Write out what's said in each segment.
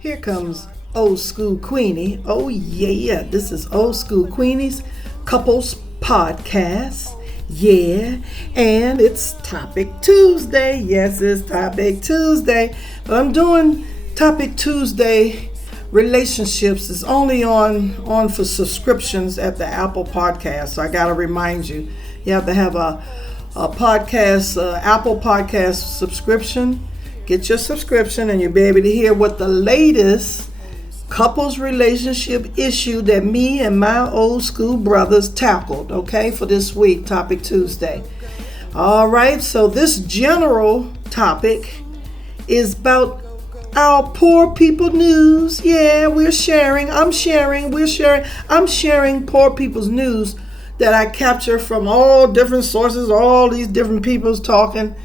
Here comes Old School Queenie. Oh, yeah. This is Old School Queenie's Couples Podcast. Yeah. And it's Topic Tuesday. Yes, it's Topic Tuesday. But I'm doing Topic Tuesday relationships. It's only on for subscriptions at the Apple Podcast. So I got to remind you, you have to have a podcast, Apple Podcast subscription. Get your subscription and you'll be able to hear what the latest couples relationship issue that me and my old school brothers tackled, okay, for this week, Topic Tuesday. All right, so this general topic is about our poor people news. Yeah, I'm sharing poor people's news that I capture from all different sources, all these different people's talking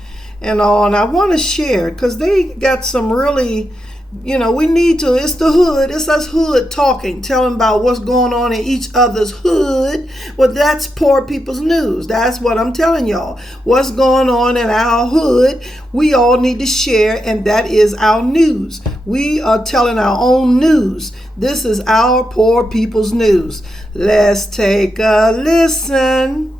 and all. And I want to share because they got some really, we need to, it's the hood, it's us hood talking, telling about what's going on in each other's hood. Well, that's poor people's news. That's what I'm telling y'all. What's going on in our hood, we all need to share, and that is our news. We are telling our own news. This is our poor people's news. Let's take a listen.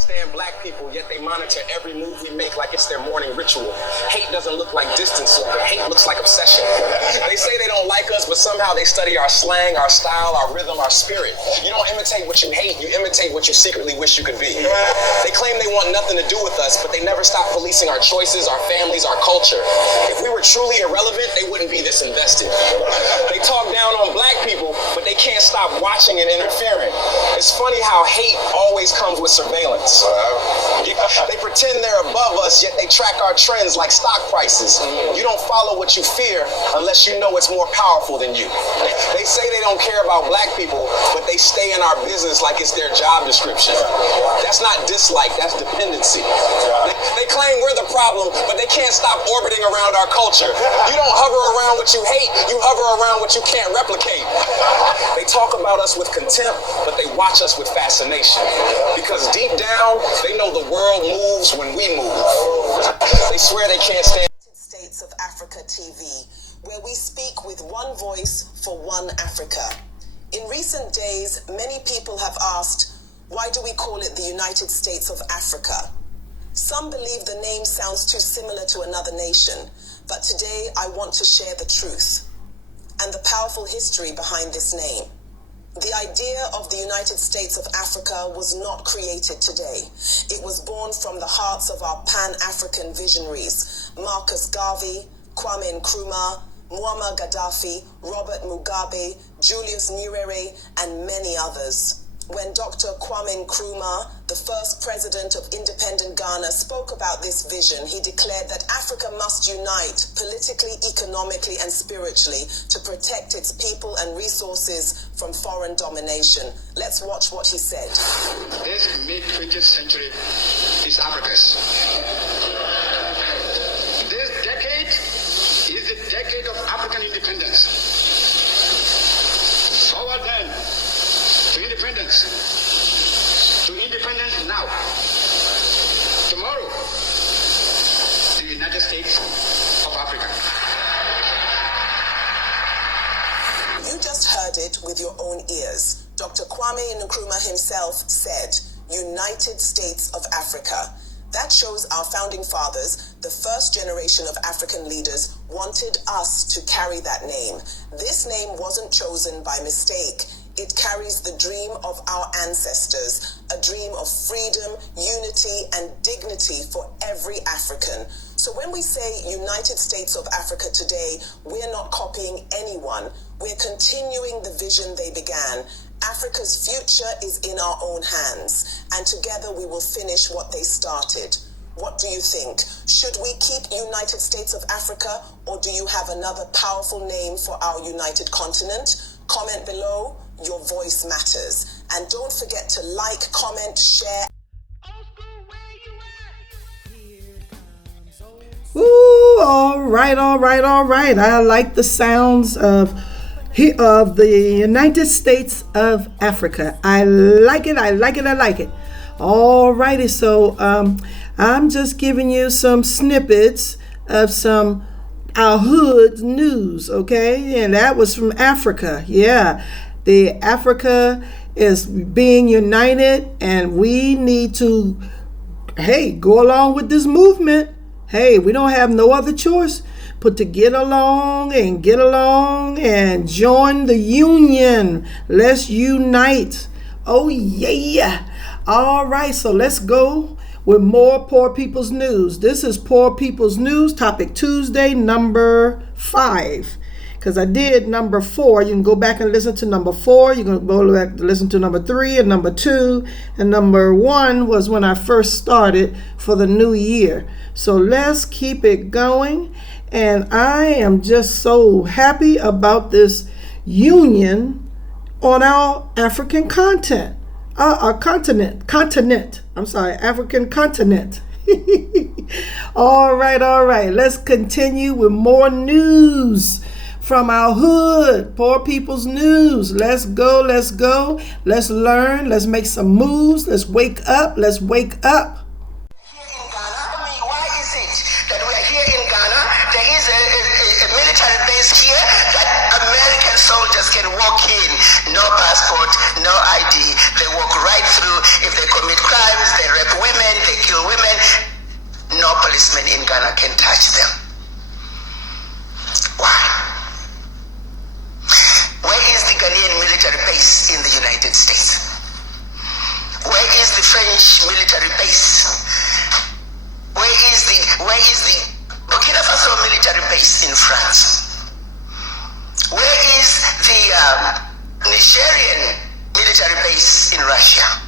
Stand black people, yet they monitor every move we make like it's their morning ritual. Hate doesn't look like distance, hate looks like obsession. They say they don't like us, but somehow they study our slang, our style, our rhythm, our spirit. You don't imitate what you hate, you imitate what you secretly wish you could be. They claim they want nothing to do with us, but they never stop policing our choices, our families, our culture. If we were truly irrelevant, they wouldn't be this invested. They talk down on black people, but they can't stop watching and interfering. It's funny how hate always comes with surveillance. They pretend they're above us, yet they track our trends like stock prices. You don't follow what you fear unless you know it's more powerful than you. They say they don't care about black people, but they stay in our business like it's their job description. That's not dislike, that's dependency. They claim we're the problem, but they can't stop orbiting around our culture. You don't hover around what you hate, you hover around what you can't replicate. They talk about us with contempt, but they watch us with fascination. Because deep down, they know the world moves when we move. They swear they can't stand United States of Africa TV, where we speak with one voice for one Africa. In recent days, many people have asked, why do we call it the United States of Africa? Some believe the name sounds too similar to another nation, but today I want to share the truth and the powerful history behind this name. The idea of the United States of Africa was not created today. It was born from the hearts of our Pan-African visionaries, Marcus Garvey, Kwame Nkrumah, Muammar Gaddafi, Robert Mugabe, Julius Nyerere, and many others. When Dr. Kwame Nkrumah, the first president of independent Ghana, spoke about this vision, he declared that Africa must unite politically, economically, and spiritually to protect its people and resources from foreign domination. Let's watch what he said. This mid-20th century is Africa's. This decade is the decade of African independence. Forward then to independence. To independence now. Tomorrow, the United States of Africa. You just heard it with your own ears. Dr. Kwame Nkrumah himself said, United States of Africa. That shows our founding fathers, the first generation of African leaders, wanted us to carry that name. This name wasn't chosen by mistake. It carries the dream of our ancestors, a dream of freedom, unity, and dignity for every African. So when we say United States of Africa today, we're not copying anyone. We're continuing the vision they began. Africa's future is in our own hands, and together we will finish what they started. What do you think? Should we keep United States of Africa, or do you have another powerful name for our united continent? Comment below. Your voice matters. And don't forget to like, comment, share. Ooh, all right. I like the sounds of the United States of Africa. I like it. All righty, so I'm just giving you some snippets of some our hood's news, okay? And that was from Africa. Yeah, the Africa is being united, and we need to, hey, go along with this movement. Hey, we don't have no other choice but to get along and join the union. Let's unite. Oh, yeah. All right, so let's go with more Poor People's News. This is Poor People's News, Topic Tuesday, number 5. Because I did number 4. You can go back and listen to number 4. You can go back to listen to number 3 and number 2. And number 1 was when I first started for the new year. So let's keep it going. And I am just so happy about this union on our African continent. African continent. All right. Let's continue with more news from our hood, Poor People's News. Let's go. Let's learn. Let's make some moves. Let's wake up. Here in Ghana, why is it that we are here in Ghana? There is a military base here that American soldiers can walk in. No passport, no ID. They walk right through. If they commit crimes, they rape women, they kill women. No policeman in Ghana can touch them. Why? Where is the Ghanaian military base in the United States? Where is the French military base? Where is the Burkina Faso military base in France? Where is the Nigerian military base in Russia?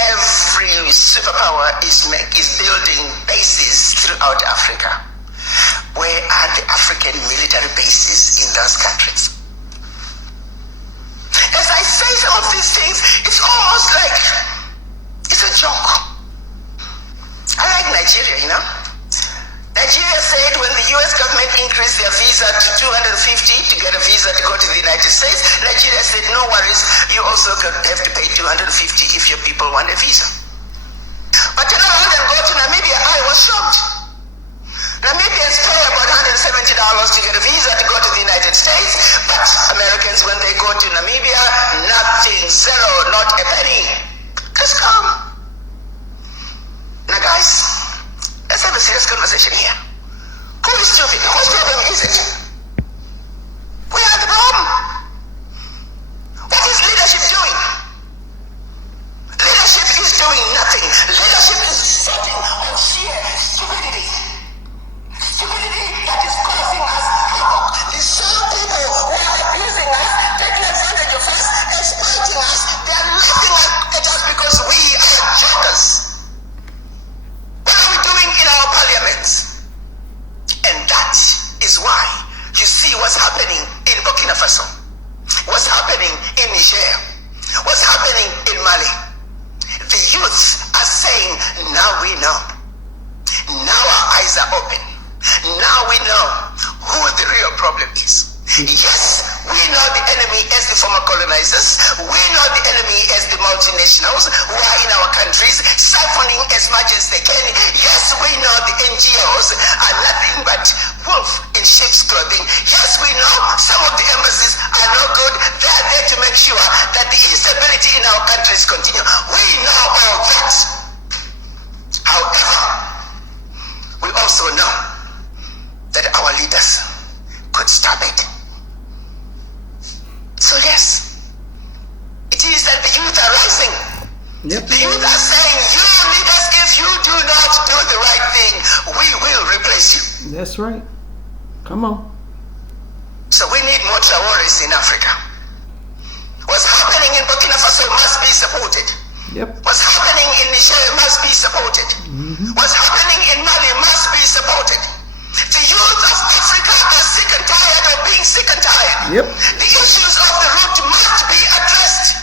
Every superpower is building bases throughout Africa. Where are the African military bases in those countries? As I say some of these things, it's almost like it's a joke. I like Nigeria, you know. Nigeria said when the US government increased their visa to $250 to get a visa to go to the United States, Nigeria said, no worries, you also have to pay $250 if your people want a visa. But turn around and go to Namibia, I was shocked. Namibians pay about $170 to get a visa to go to the United States, but Americans, when they go to Namibia, nothing, zero, not a penny. Just come. Now guys, let's have a serious conversation here. Who is stupid? Whose problem is it? We are the problem. What is leadership doing? Leadership is doing nothing. Leadership is sitting on sheer stupidity. Stupidity that is causing us havoc. The same people who are abusing us, taking advantage of us, exploiting us, they are laughing at us because we are jokers. What are we doing in our parliaments? And that is why you see what's happening in Burkina Faso, what's happening in Niger, what's happening in Mali. The youth are saying, now we know. Now our eyes are open. Now we know who the real problem is. Yes, we know the enemy as the former colonizers. We know the enemy as the multinationals who are in our countries, siphoning as much as they can. Yes, we know the NGOs are nothing but wolf in sheep's clothing. Yes, we know some of the embassies are no good. They are there to make sure that the instability in our countries continue. We know all that. However, we also know that our leaders could stop it. So yes, it is that the youth are rising. Yep. The youth are saying, you leaders, if you do not do the right thing, we will replace you. That's right. Come on. So we need more Traores in Africa. What's happening in Burkina Faso must be supported. Yep. What's happening in Niger must be supported. What's happening in Mali must be supported. The youth of Africa are sick and tired of being sick and tired. Yep. The issues of the root must be addressed.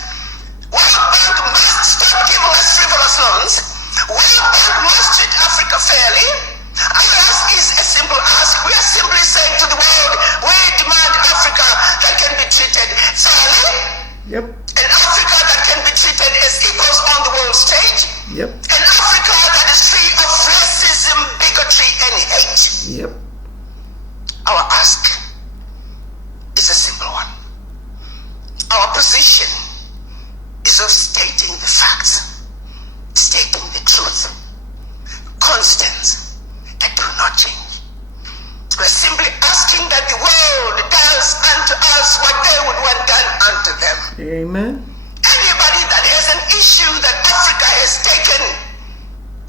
World Bank must stop giving us frivolous loans. World Bank must treat Africa fairly. Ours is a simple ask. We are simply saying to the world, we demand Africa that can be treated Amen. Anybody that has an issue that Africa has taken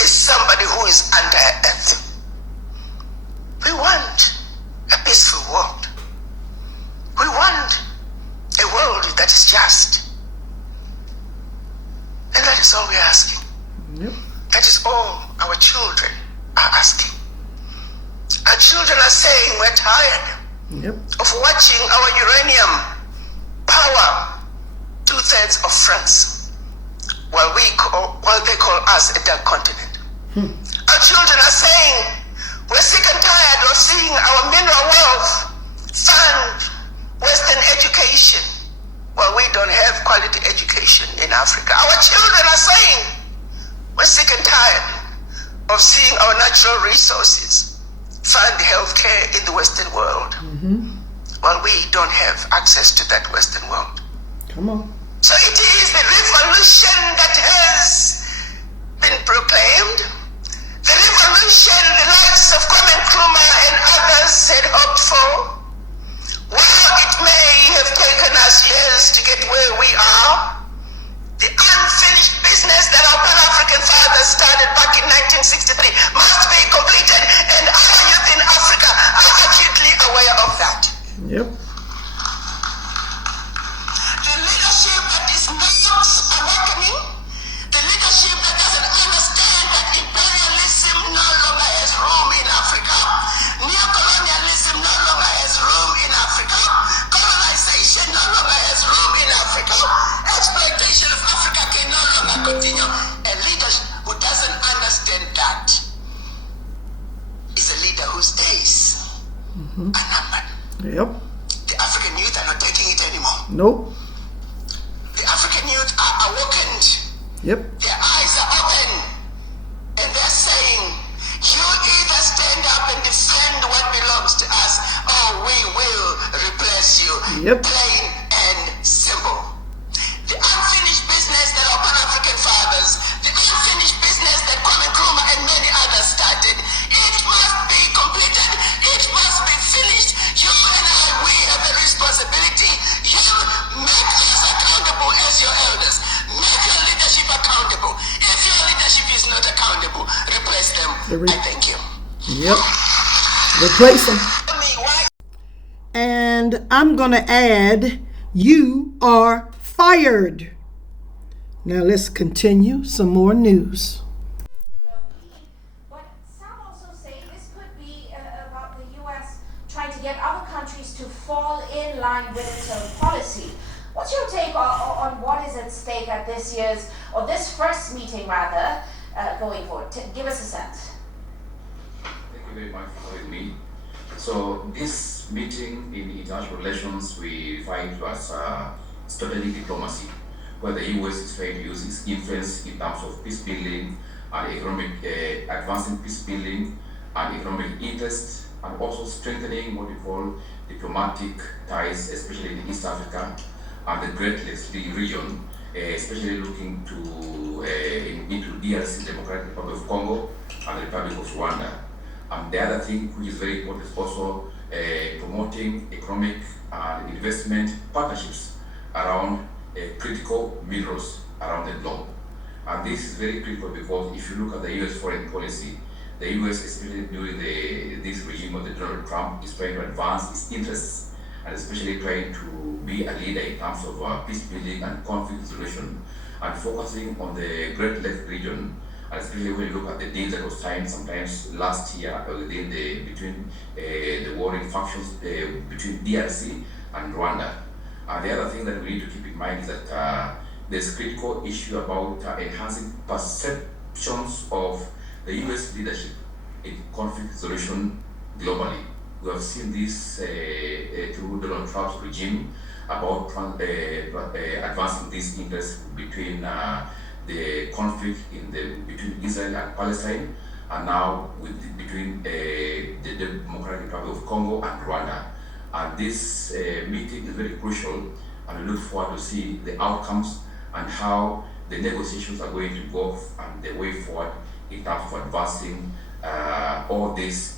is somebody who is under earth. We want a peaceful world. We want a world that is just. And that is all we're asking. Yep. That is all our children are asking. Our children are saying we're tired Yep. of watching our uranium power 2/3 of France, while they call us a dark continent. Our children are saying we're sick and tired of seeing our mineral wealth fund Western education, while we don't have quality education in Africa. Our children are saying we're sick and tired of seeing our natural resources fund healthcare in the Western world, while we don't have access to that Western world. Come on. So it is the revolution that has been proclaimed, the revolution the likes of Kwame Nkrumah and others had hoped for. While it may have taken us years to get where we are, the unfinished business that our Pan-African fathers started back in 1963 must be completed, and our youth in Africa are acutely aware of that. Yep. The leadership that is not awakening, the leadership that doesn't understand that imperialism no longer has room in Africa, neocolonialism no longer has room in Africa, colonization no longer has room in Africa, exploitation of Africa can no longer continue. A leader who doesn't understand that is a leader whose days are numbered. Yep. The African youth are not taking it anymore. Nope. The African youth are awakened. Yep. Their eyes are open. And they're saying, you either stand up and defend what belongs to us, or we will replace you. Yep. Plain and simple. The unfinished business that our Pan-African fathers, the unfinished business that Kwame Nkrumah and many others started, it must be completed. It must be finished. You and I, we have a responsibility. You make us accountable as your elders. Make your leadership accountable. If your leadership is not accountable, replace them. I thank you. Yep. Replace them. And I'm going to add, you are fired. Now let's continue some more news. But some also say this could be about the U.S. trying to get other countries to fall in line with its own policy. What's your take on what is at stake at this year's, or this first meeting rather, going forward? Give us a sense. Thank you very much for having me. So this meeting in international relations we refer to as strategic diplomacy, where the US is trying to use its influence in terms of peace building and economic, advancing peace building and economic interest, and also strengthening what we call diplomatic ties, especially in East Africa and the Great Lakes region, especially looking to into DRC, Democratic Republic of Congo, and the Republic of Rwanda. And the other thing which is very important is also promoting economic and investment partnerships around critical minerals around the globe. And this is very critical because if you look at the US foreign policy, the US, especially during this regime of the Donald Trump, is trying to advance its interests and especially trying to be a leader in terms of peace building and conflict resolution, and focusing on the Great Lakes region, and especially when you look at the deal that was signed sometimes last year between the warring factions between DRC and Rwanda. And the other thing that we need to keep in mind is that there's a critical issue about enhancing perceptions of the US leadership in conflict resolution globally. We have seen this through Donald Trump's regime about advancing this interest between the conflict between Israel and Palestine, and now between the Democratic Republic of Congo and Rwanda. And this meeting is very crucial, and we look forward to see the outcomes and how the negotiations are going to go and the way forward in terms of advancing all these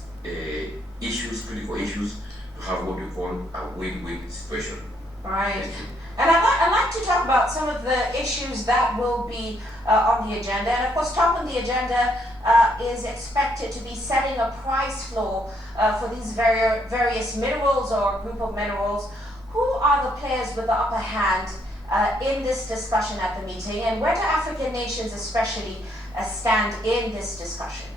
critical issues, to have what we call a win-win situation. Right. And I'd like like to talk about some of the issues that will be on the agenda. And of course, top on the agenda is expected to be setting a price floor for these various minerals or group of minerals. Who are the players with the upper hand in this discussion at the meeting, and where do African nations especially stand in this discussion?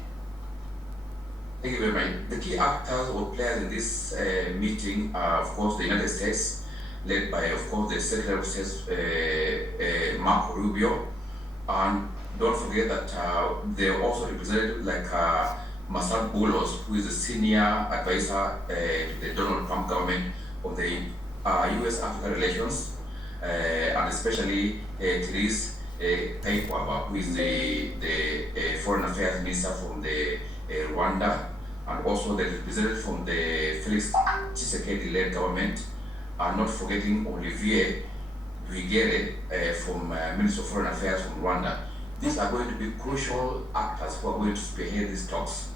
Thank you very much. The key actors or players in this meeting are, of course, the United States, led by, of course, the Secretary of State, Marco Rubio. And don't forget that they are also represented like Masad Boulos, who is the senior advisor to the Donald Trump government on the U.S.-Africa relations, and especially Therese Taikwaba, who is the Foreign Affairs Minister from the Rwanda, and also the representative from the Felix Tshisekedi-led government, and not forgetting Olivier Rwigere from Minister of Foreign Affairs from Rwanda. These are going to be crucial actors who are going to spearhead these talks.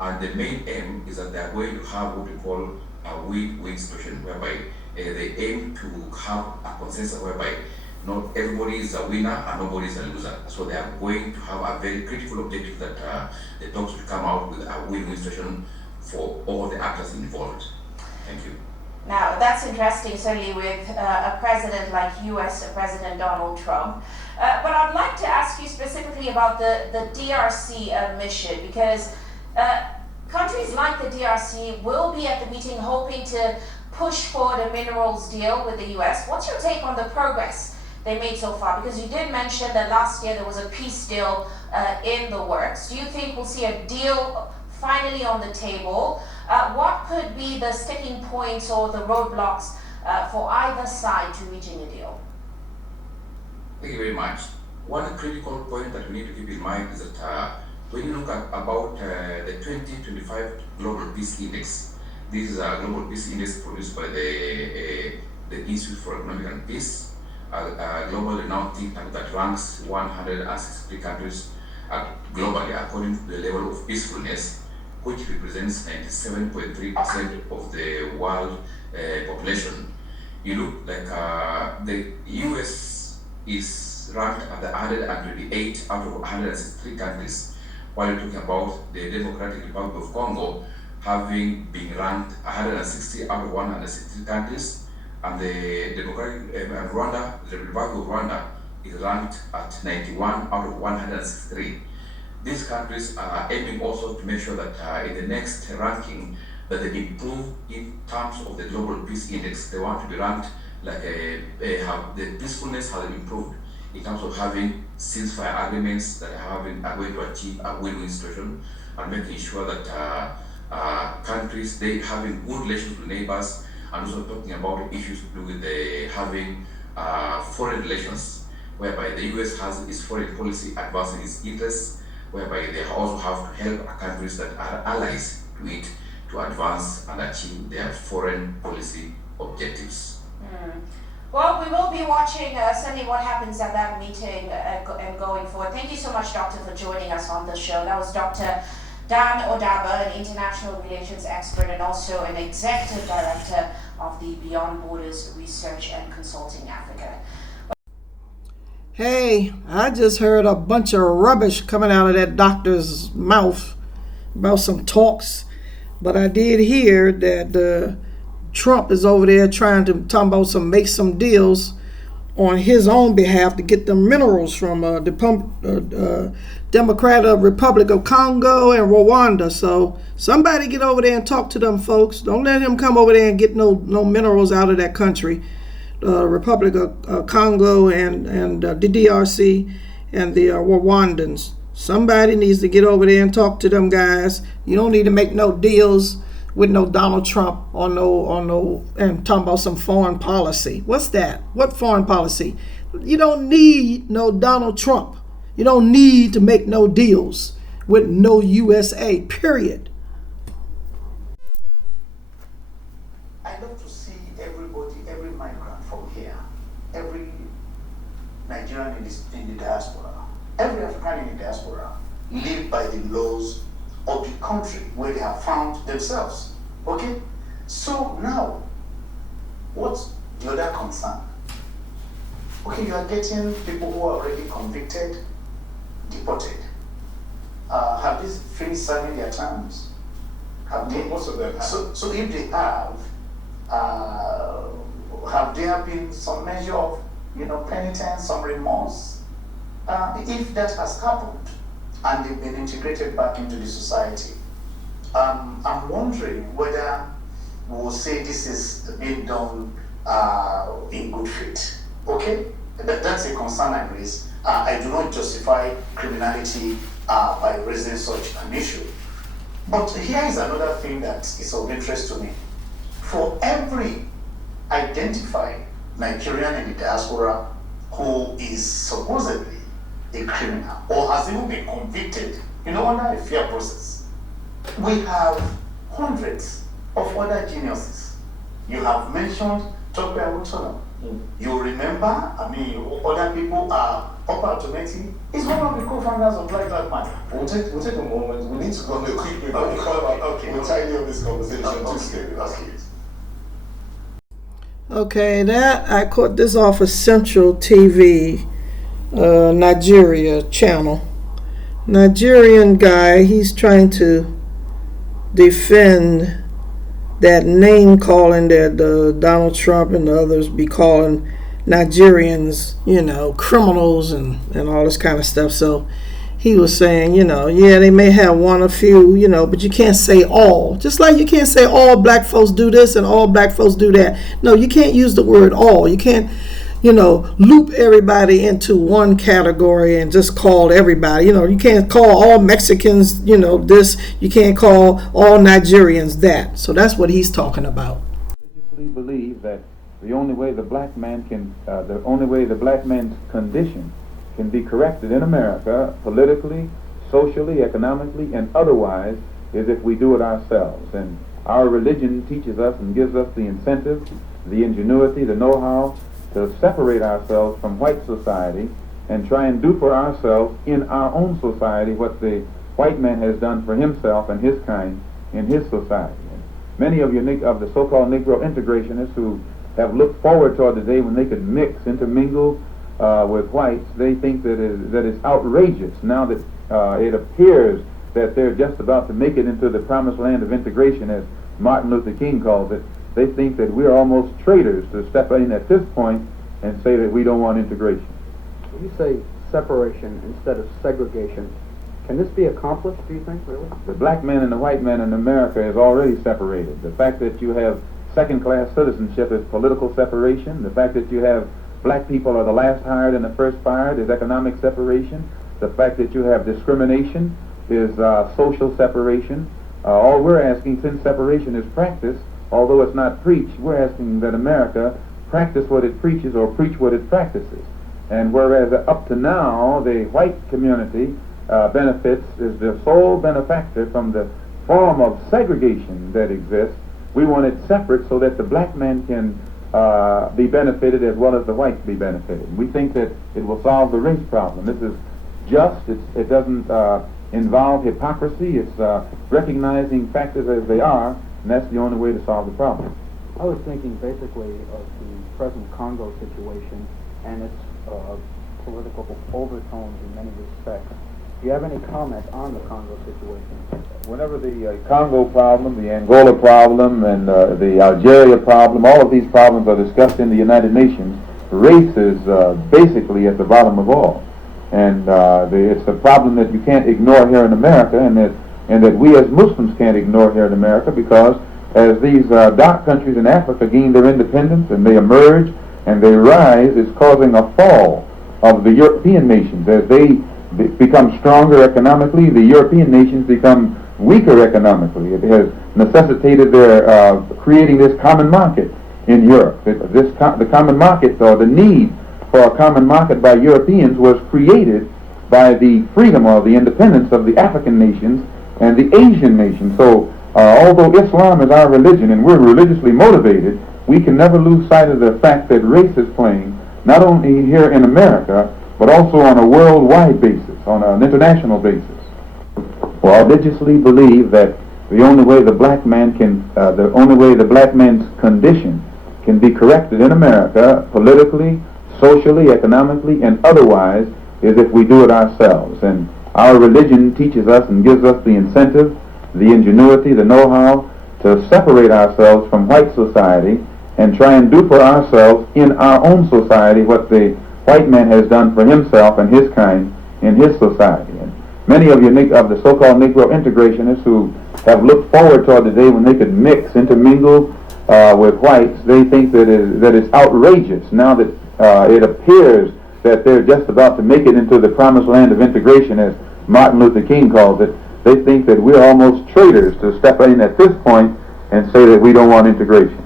And the main aim is that they are going to have what we call a win-win situation, whereby they aim to have a consensus whereby not everybody is a winner and nobody is a loser. So they are going to have a very critical objective that the talks will come out with a win-win situation for all the actors involved. Thank you. Now, that's interesting, certainly with a president like US President Donald Trump. But I'd like to ask you specifically about the DRC mission, because countries like the DRC will be at the meeting hoping to push forward a minerals deal with the US. What's your take on the progress they made so far? Because you did mention that last year there was a peace deal in the works. Do you think we'll see a deal finally on the table? What could be the sticking points or the roadblocks for either side to reaching a deal? Thank you very much. One critical point that we need to keep in mind is that when you look at about the 2025 Global Peace Index, this is a Global Peace Index produced by the Institute for Economic and Peace, a global renowned think tank that ranks 163 countries globally according to the level of peacefulness, which represents 97.3% of the world population. You look like the US is ranked at the 128 out of 163 countries, while you're talking about the Democratic Republic of Congo having been ranked 160 out of 160 countries, and the Democratic Rwanda, the Republic of Rwanda, is ranked at 91 out of 163. These countries are aiming also to make sure that in the next ranking that they improve in terms of the Global Peace Index. They want to be ranked like have the peacefulness has improved in terms of having ceasefire agreements that are going to achieve a win-win situation, and making sure that countries, they having good relations with neighbors, and also talking about issues to do with having foreign relations, whereby the US has its foreign policy advancing its interests, whereby they also have to help countries that are allies to it to advance and achieve their foreign policy objectives. Well, we will be watching certainly what happens at that meeting and going forward. Thank you so much, Doctor, for joining us on the show. That was Dr. Dan Odaba, an international relations expert and also an executive director of the Beyond Borders Research and Consulting Africa. Hey, I just heard a bunch of rubbish coming out of that doctor's mouth about some talks, but I did hear that Trump is over there trying to talk about make some deals on his own behalf to get the minerals from the Democratic Republic of Congo and Rwanda. So somebody get over there and talk to them folks. Don't let him come over there and get no minerals out of that country. The Republic of Congo and the DRC and the Rwandans. Somebody needs to get over there and talk to them guys. You don't need to make no deals with no Donald Trump or no and talking about some foreign policy. What's that? What foreign policy? You don't need no Donald Trump. You don't need to make no deals with no USA, period. I love to see everybody, every migrant from here, every Nigerian in the diaspora, every African in the diaspora live by the laws of the country where they have found themselves. Okay? So now, what's the other concern? Okay, you are getting people who are already convicted, deported. Have these finished serving their terms? Have they? Most of them have. So if they have there been some measure of, penitence, some remorse? If that has happened and they've been integrated back into the society, I'm wondering whether we'll say this is being done in good faith. Okay? That's a concern I raise. I do not justify criminality by raising such an issue. But here is another thing that is of interest to me. For every identified Nigerian in the diaspora who is supposedly a criminal or has even been convicted, under a fair process, we have hundreds of other geniuses. You have mentioned Tope Awutola. You remember, other people are Opa Tometi. He's one of the co-founders of Black Lives Matter. We'll take a moment. We need to go on a quick break. Okay. We'll tidy up this conversation. Okay, that I caught this off of Central TV, Nigeria channel. Nigerian guy, he's trying to defend that name calling that Donald Trump and the others be calling Nigerians, criminals and all this kind of stuff. So he was saying, yeah, they may have one or few, but you can't say all. Just like you can't say all black folks do this and all black folks do that. No, you can't use the word all. You can't, loop everybody into one category and just call everybody. You can't call all Mexicans, this. You can't call all Nigerians that. So that's what he's talking about. I believe that the only way the black man's condition can be corrected in America, politically, socially, economically, and otherwise, is if we do it ourselves. And our religion teaches us and gives us the incentive, the ingenuity, the know-how to separate ourselves from white society and try and do for ourselves in our own society what the white man has done for himself and his kind in his society. And many of the so-called Negro integrationists who have looked forward toward the day when they could intermingle with whites, they think that it's outrageous now that it appears that they're just about to make it into the promised land of integration, as Martin Luther King calls it. They think that we're almost traitors to step in at this point and say that we don't want integration. When you say separation instead of segregation, can this be accomplished, do you think, really? The black man and the white man in America is already separated. The fact that you have second-class citizenship is political separation. The fact that you have black people are the last hired and the first fired is economic separation. The fact that you have discrimination is social separation. All we're asking, since separation is practiced, although it's not preached, we're asking that America practice what it preaches or preach what it practices. And whereas up to now the white community benefits, is the sole benefactor from the form of segregation that exists, we want it separate so that the black man can be benefited as well as the whites be benefited. We think that it will solve the race problem. This is just, it doesn't involve hypocrisy, it's recognizing factors as they are, and that's the only way to solve the problem. I was thinking basically of the present Congo situation and its political overtones in many respects. Do you have any comment on the Congo situation? Whenever the Congo problem, the Angola problem, and the Algeria problem, all of these problems are discussed in the United Nations, race is basically at the bottom of all. And it's a problem that you can't ignore here in America, and that we as Muslims can't ignore here in America, because as these dark countries in Africa gain their independence and they emerge and they rise, it's causing a fall of the European nations. As they become stronger economically, the European nations become weaker economically. It has necessitated their creating this common market in Europe. The common market, or the need for a common market by Europeans, was created by the freedom or the independence of the African nations and the Asian nations. So although Islam is our religion and we're religiously motivated, we can never lose sight of the fact that race is playing, not only here in America, but also on a worldwide basis, on an international basis. Well, I religiously believe that the only way the black man's condition can be corrected in America, politically, socially, economically, and otherwise, is if we do it ourselves. And our religion teaches us and gives us the incentive, the ingenuity, the know-how to separate ourselves from white society and try and do for ourselves in our own society what the white man has done for himself and his kind in his society. And many of the so-called Negro integrationists who have looked forward toward the day when they could mix, intermingle with whites, they think that it's outrageous now that it appears that they're just about to make it into the promised land of integration, as Martin Luther King calls it. They think that we're almost traitors to step in at this point and say that we don't want integration.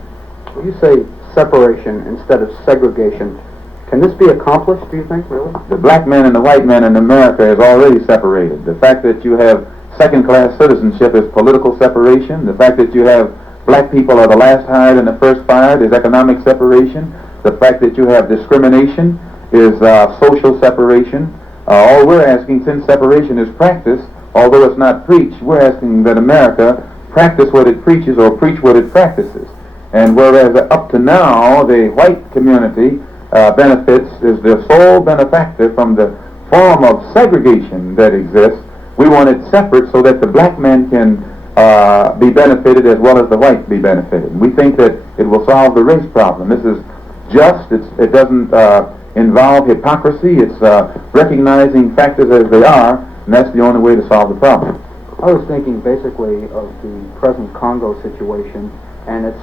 When you say separation instead of segregation, can this be accomplished, do you think, really? The black man and the white man in America is already separated. The fact that you have second-class citizenship is political separation. The fact that you have black people are the last hired and the first fired is economic separation. The fact that you have discrimination is social separation. All we're asking, since separation is practiced, although it's not preached, we're asking that America practice what it preaches or preach what it practices. And whereas up to now the white community benefits, is the sole benefactor from the form of segregation that exists, we want it separate so that the black man can be benefited as well as the white be benefited. We think that it will solve the race problem. This is just, it doesn't involve hypocrisy, it's recognizing factors as they are, and that's the only way to solve the problem. I was thinking basically of the present Congo situation and its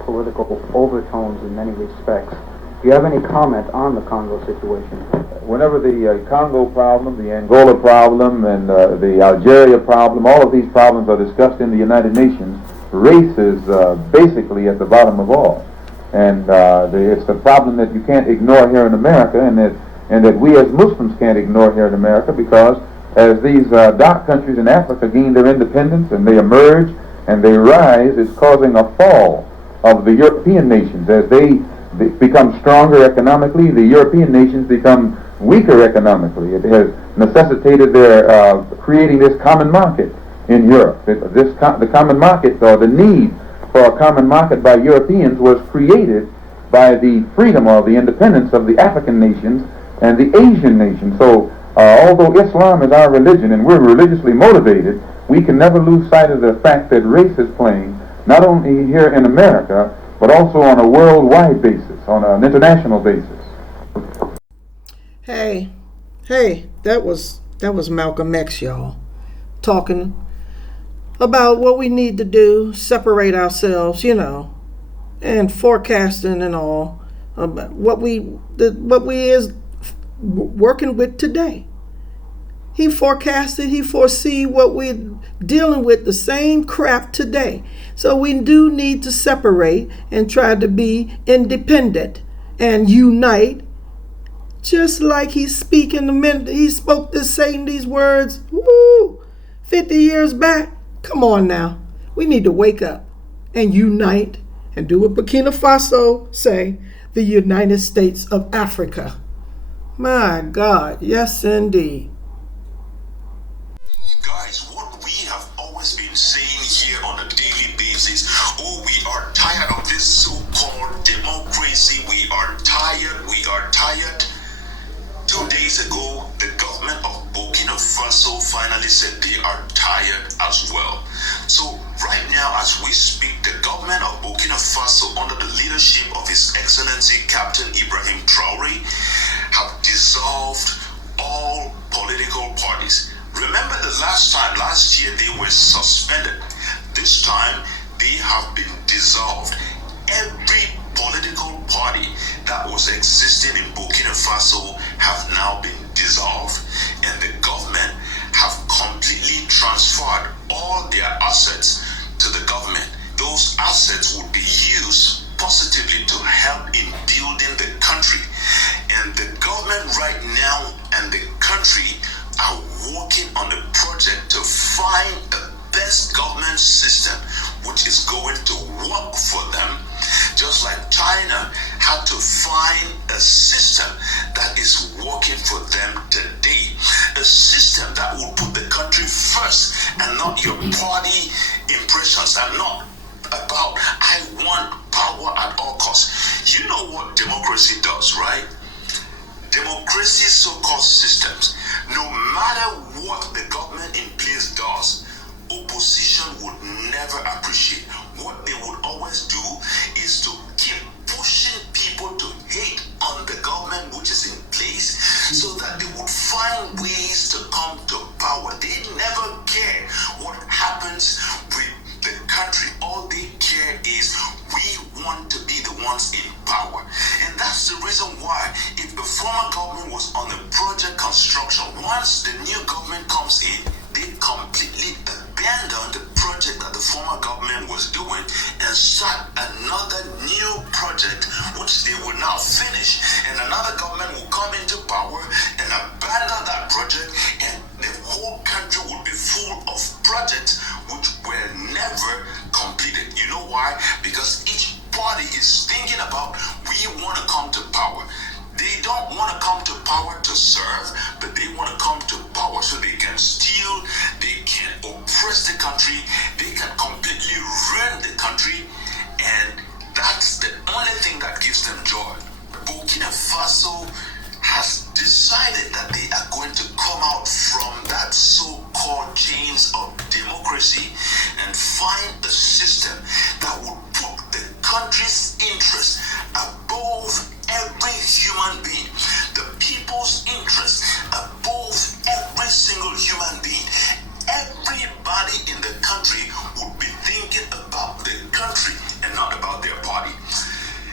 political overtones in many respects. Do you have any comment on the Congo situation? Whenever the Congo problem, the Angola problem, and the Algeria problem, all of these problems are discussed in the United Nations, race is basically at the bottom of all. And it's a problem that you can't ignore here in America, and that we as Muslims can't ignore here in America, because as these dark countries in Africa gain their independence and they emerge and they rise, it's causing a fall of the European nations. As they become stronger economically, the European nations become weaker economically. It has necessitated their creating this common market in Europe. The common market, or the need for a common market by Europeans, was created by the freedom or the independence of the African nations and the Asian nations. So although Islam is our religion and we're religiously motivated, we can never lose sight of the fact that race is playing, not only here in America, but also on a worldwide basis, on an international basis. Hey, that was Malcolm X, y'all, talking about what we need to do, separate ourselves, and forecasting and all about what we is working with today. He forecasted, he foresee what we're dealing with, the same crap today. So we do need to separate and try to be independent and unite, just like he spoke saying these words 50 years back. Come on now. We need to wake up and unite and do what Burkina Faso say, the United States of Africa. My God, yes indeed. Guys, what we have always been saying here on a daily basis, we are tired of this so-called democracy. We are tired. 2 days ago, the government of Burkina Faso finally said they are tired as well. So right now, as we speak, the government of Burkina Faso, under the leadership of His Excellency Captain Ibrahim Traoré, have dissolved all political parties. Remember the last year they were suspended. This time they have been dissolved. Every political party that was existing in Burkina Faso have now been dissolved, and the government have completely transferred all their assets to the government. Those assets would be used positively to help in building the country. And the government right now and the country are working on a project to find the best government system which is going to work for them, just like China had to find a system that is working for them today, a system that will put the country first and not your party impressions. I'm not about I want power. power at all costs. You know what democracy does, right? Democracy's so-called systems, no matter what the government in place does, opposition would never appreciate. What they would always do is to keep pushing people to hate on the government which is in place so that they would find ways to come to power. They never care what happens with the country. All they care is we want to be the ones in power. And that's the reason why if the former government was on the project construction, once the new government comes in, they completely abandon the project that the former government was doing and start another new project which they will now finish, and another government will come into power and abandon that project, and the whole country will be full of projects which were never completed. You know why? Because each party is thinking about, we want to come to power. They don't want to come to power to serve, but they want to come to power so they can steal, they can oppress the country, they can completely ruin the country, and that's the only thing that gives them joy. Burkina Faso has decided that they are going to come out from that so-called chains of democracy and find a system that will put the country's interests above every human being, the people's interests above every single human being. Everybody in the country would be thinking about the country and not about their party.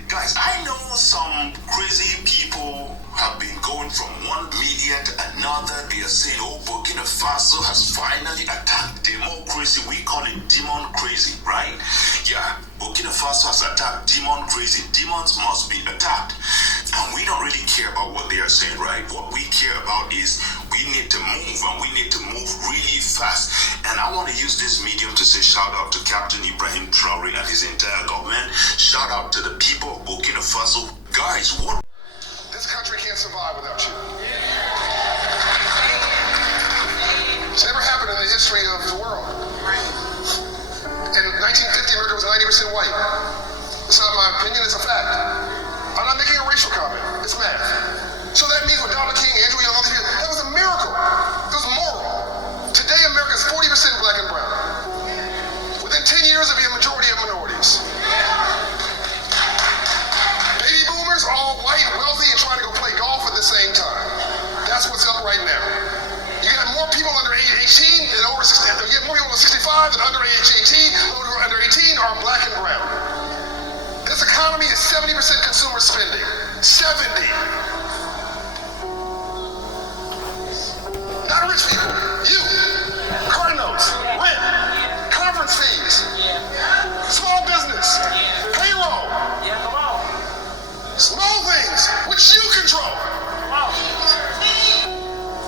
Guys, I know some crazy people have been going from one media to another. They are saying, oh, Burkina Faso has finally attacked democracy. We call it demon crazy, right? Yeah, Burkina Faso has attacked demon crazy. Demons must be attacked. And we don't really care about what they are saying, right? What we care about is we need to move, and we need to move really fast. And I want to use this medium to say shout out to Captain Ibrahim Traore and his entire government. Shout out to the people of Burkina Faso. Guys, what? This country can't survive without you. It's never happened in the history of the world. In 1950, America was 90% white. It's not my opinion, it's a fact. I'm not making a racial comment, it's math. So that means with Dr. King, Andrew Young, other people, that was a miracle. It was moral. Today, America is 40% black and brown. Within 10 years, it'll be a majority of minorities. Baby boomers, all white, wealthy, and trying to go play golf at the same time. That's what's up right now. You got more people under age 18 than over 60. You get more people over 65 than under age 18. Under 18 are black and brown. This economy is 70% consumer spending. 70. Not rich people. You. Car notes. Rent. Conference fees. Small business. Payroll. Yeah, come on. Small things which you control.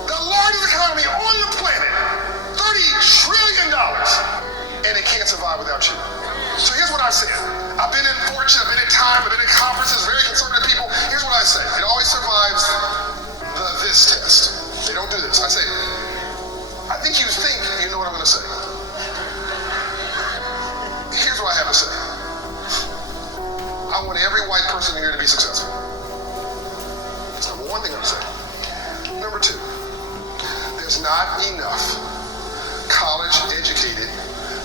The largest economy on the planet. $30 trillion. And it can't survive without you. So here's what I said. I've been in Fortune, I've been in Time, I've been in conferences, very conservative people. Here's what I say. It always survives this test. They don't do this. I say, I think you know what I'm going to say. Here's what I have to say. I want every white person here to be successful. That's number one thing I'm saying. Number two, there's not enough college-educated,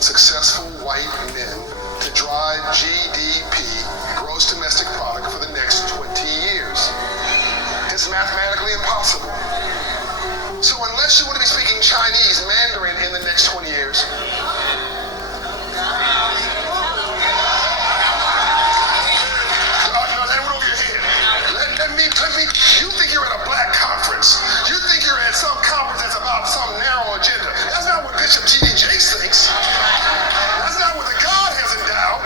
successful white men to drive GDP, gross domestic product, for the next 20 years. It's mathematically impossible. So unless you want to be speaking Chinese, Mandarin in the next 20 years, you think you're at a black conference. You think you're at some conference that's about some narrow agenda. That's not what Bishop T.D. Jakes thinks. That's not what the God has endowed.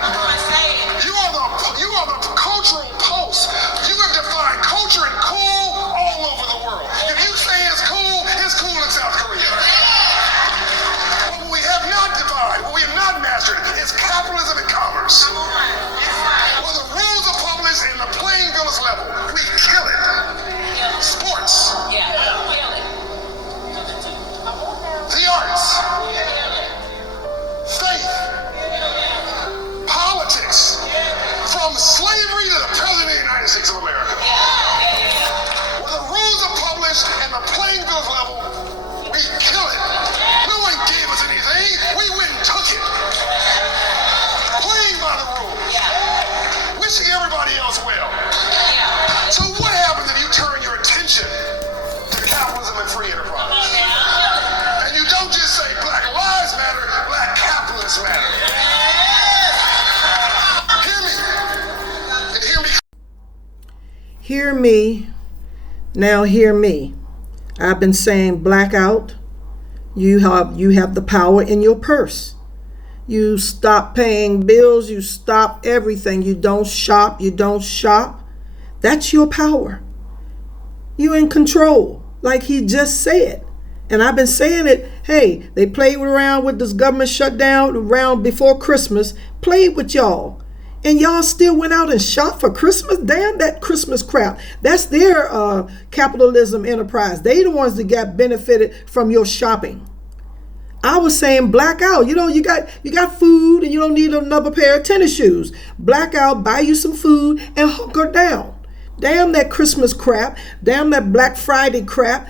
Hear me. Now hear me. I've been saying blackout. You have the power in your purse. You stop paying bills. You stop everything. You don't shop. That's your power. You in control, like he just said. And I've been saying it. Hey, they played around with this government shutdown around before Christmas. Played with y'all. And y'all still went out and shopped for Christmas? Damn that Christmas crap. That's their capitalism enterprise. They the ones that got benefited from your shopping. I was saying blackout. You got food and you don't need another pair of tennis shoes. Blackout, buy you some food and hunker down. Damn that Christmas crap. Damn that Black Friday crap.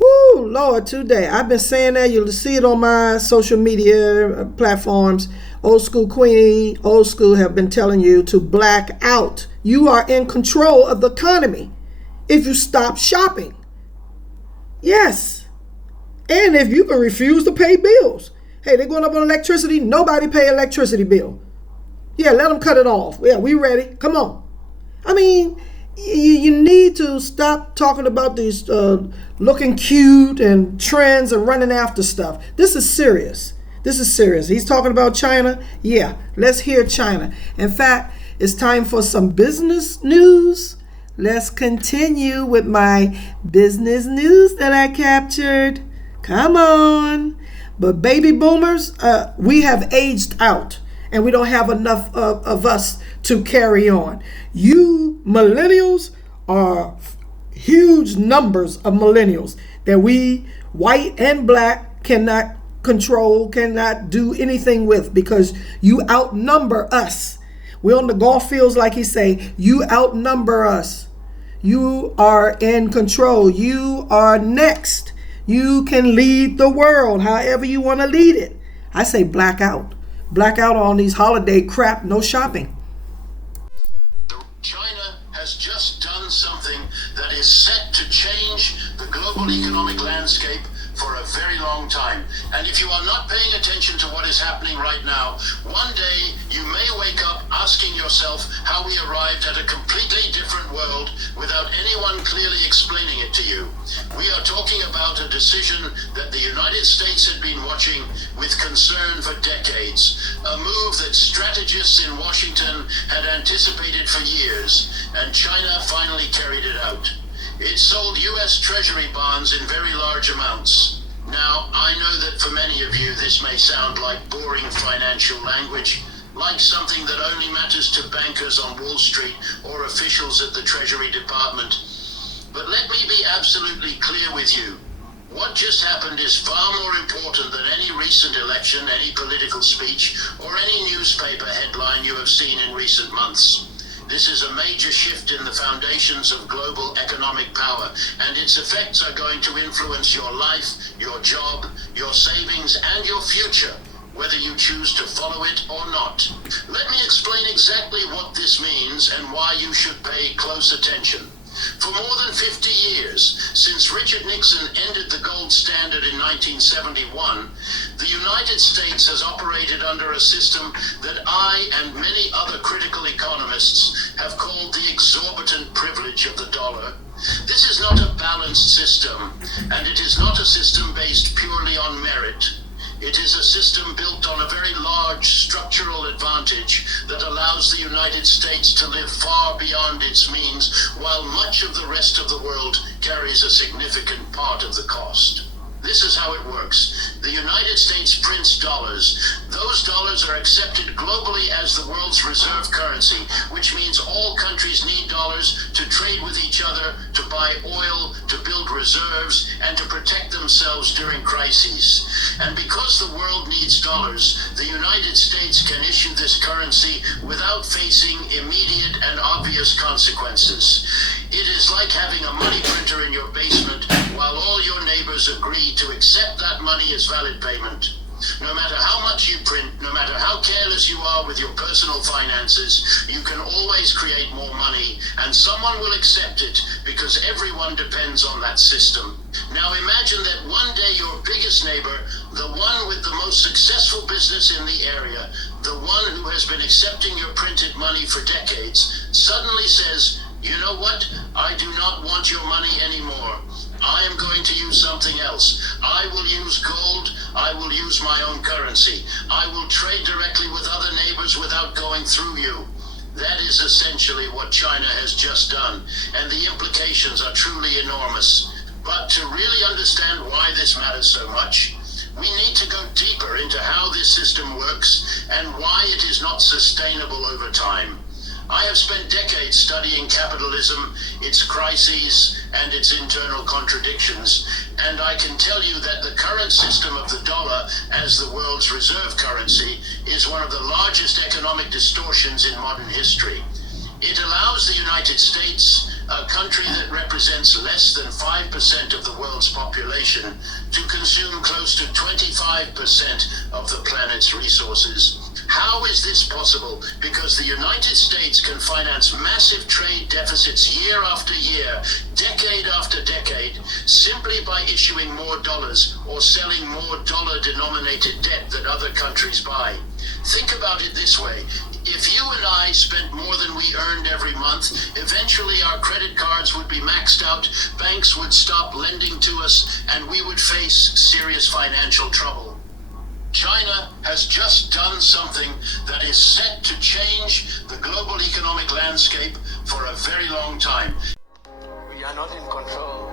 Whoo, Lord, today. I've been saying that. You'll see it on my social media platforms. Old School Queenie, Old School have been telling you to black out. You are in control of the economy if you stop shopping. Yes. And if you can refuse to pay bills. Hey, they're going up on electricity. Nobody pay electricity bill. Yeah, let them cut it off. Yeah, we ready. Come on. I mean, you need to stop talking about these looking cute and trends and running after stuff. This is serious. He's talking about China. Yeah, let's hear China. In fact, it's time for some business news. Let's continue with my business news that I captured. Come on. But baby boomers, we have aged out and we don't have enough of us to carry on. You millennials are huge numbers of millennials that we, white and black, cannot control, cannot do anything with because you outnumber us. We're on the golf fields, like he say, you outnumber us. You are in control. You are next. You can lead the world however you want to lead it. I say black out. Black out on these holiday crap, no shopping. China has just done something that is set to change the global economic landscape for a very long time. And if you are not paying attention to what is happening right now, one day you may wake up asking yourself how we arrived at a completely different world without anyone clearly explaining it to you. We are talking about a decision that the United States had been watching with concern for decades, a move that strategists in Washington had anticipated for years, and China finally carried it out. It sold U.S. Treasury bonds in very large amounts. Now, I know that for many of you this may sound like boring financial language, like something that only matters to bankers on Wall Street or officials at the Treasury Department. But let me be absolutely clear with you. What just happened is far more important than any recent election, any political speech, or any newspaper headline you have seen in recent months. This is a major shift in the foundations of global economic power, and its effects are going to influence your life, your job, your savings, and your future, whether you choose to follow it or not. Let me explain exactly what this means and why you should pay close attention. For more than 50 years, since Richard Nixon ended the gold standard in 1971, the United States has operated under a system that I and many other critical economists have called the exorbitant privilege of the dollar. This is not a balanced system, and it is not a system based purely on merit. It is a system built on a very large structural advantage that allows the United States to live far beyond its means, while much of the rest of the world carries a significant part of the cost. This is how it works. The United States prints dollars. Those dollars are accepted globally as the world's reserve currency, which means all countries need dollars to trade with each other, to buy oil, to build reserves, and to protect themselves during crises. And because the world needs dollars, the United States can issue this currency without facing immediate and obvious consequences. It is like having a money printer in your basement while all your neighbors agree to accept that money as valid payment. No matter how much you print, no matter how careless you are with your personal finances, you can always create more money, and someone will accept it because everyone depends on that system. Now imagine that one day your biggest neighbor, the one with the most successful business in the area, the one who has been accepting your printed money for decades, suddenly says, You know what? I do not want your money anymore. I am going to use something else. I will use gold. I will use my own currency. I will trade directly with other neighbors without going through you. That is essentially what China has just done, and the implications are truly enormous. But to really understand why this matters so much, we need to go deeper into how this system works and why it is not sustainable over time. I have spent decades studying capitalism, its crises, and its internal contradictions, and I can tell you that the current system of the dollar as the world's reserve currency is one of the largest economic distortions in modern history. It allows the United States, a country that represents less than 5% of the world's population, to consume close to 25% of the planet's resources. How is this possible? Because the United States can finance massive trade deficits year after year, decade after decade, simply by issuing more dollars or selling more dollar-denominated debt that other countries buy. Think about it this way. If you and I spent more than we earned every month, eventually our credit cards would be maxed out, banks would stop lending to us, and we would face serious financial trouble. China has just done something that is set to change the global economic landscape for a very long time. We are not in control.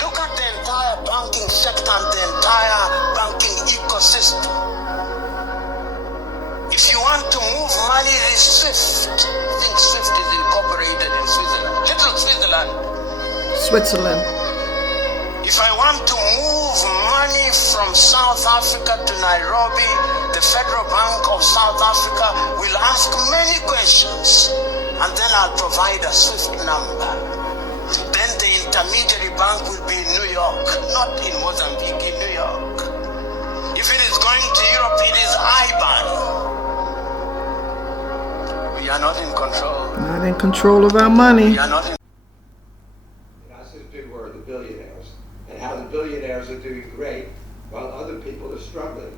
Look at the entire banking sector and the entire banking ecosystem. If you want to move money, it is SWIFT. I think SWIFT is incorporated in Switzerland. Little Switzerland. Switzerland. If I want to move money from South Africa to Nairobi, the Federal Bank of South Africa will ask many questions, and then I'll provide a SWIFT number. Then the intermediary bank will be in New York, not in Mozambique, in New York. If it is going to Europe, it is IBAN. We are not in control. Not in control of our money. We are not in That's this big word, the billionaires. And how the billionaires are doing great while other people are struggling.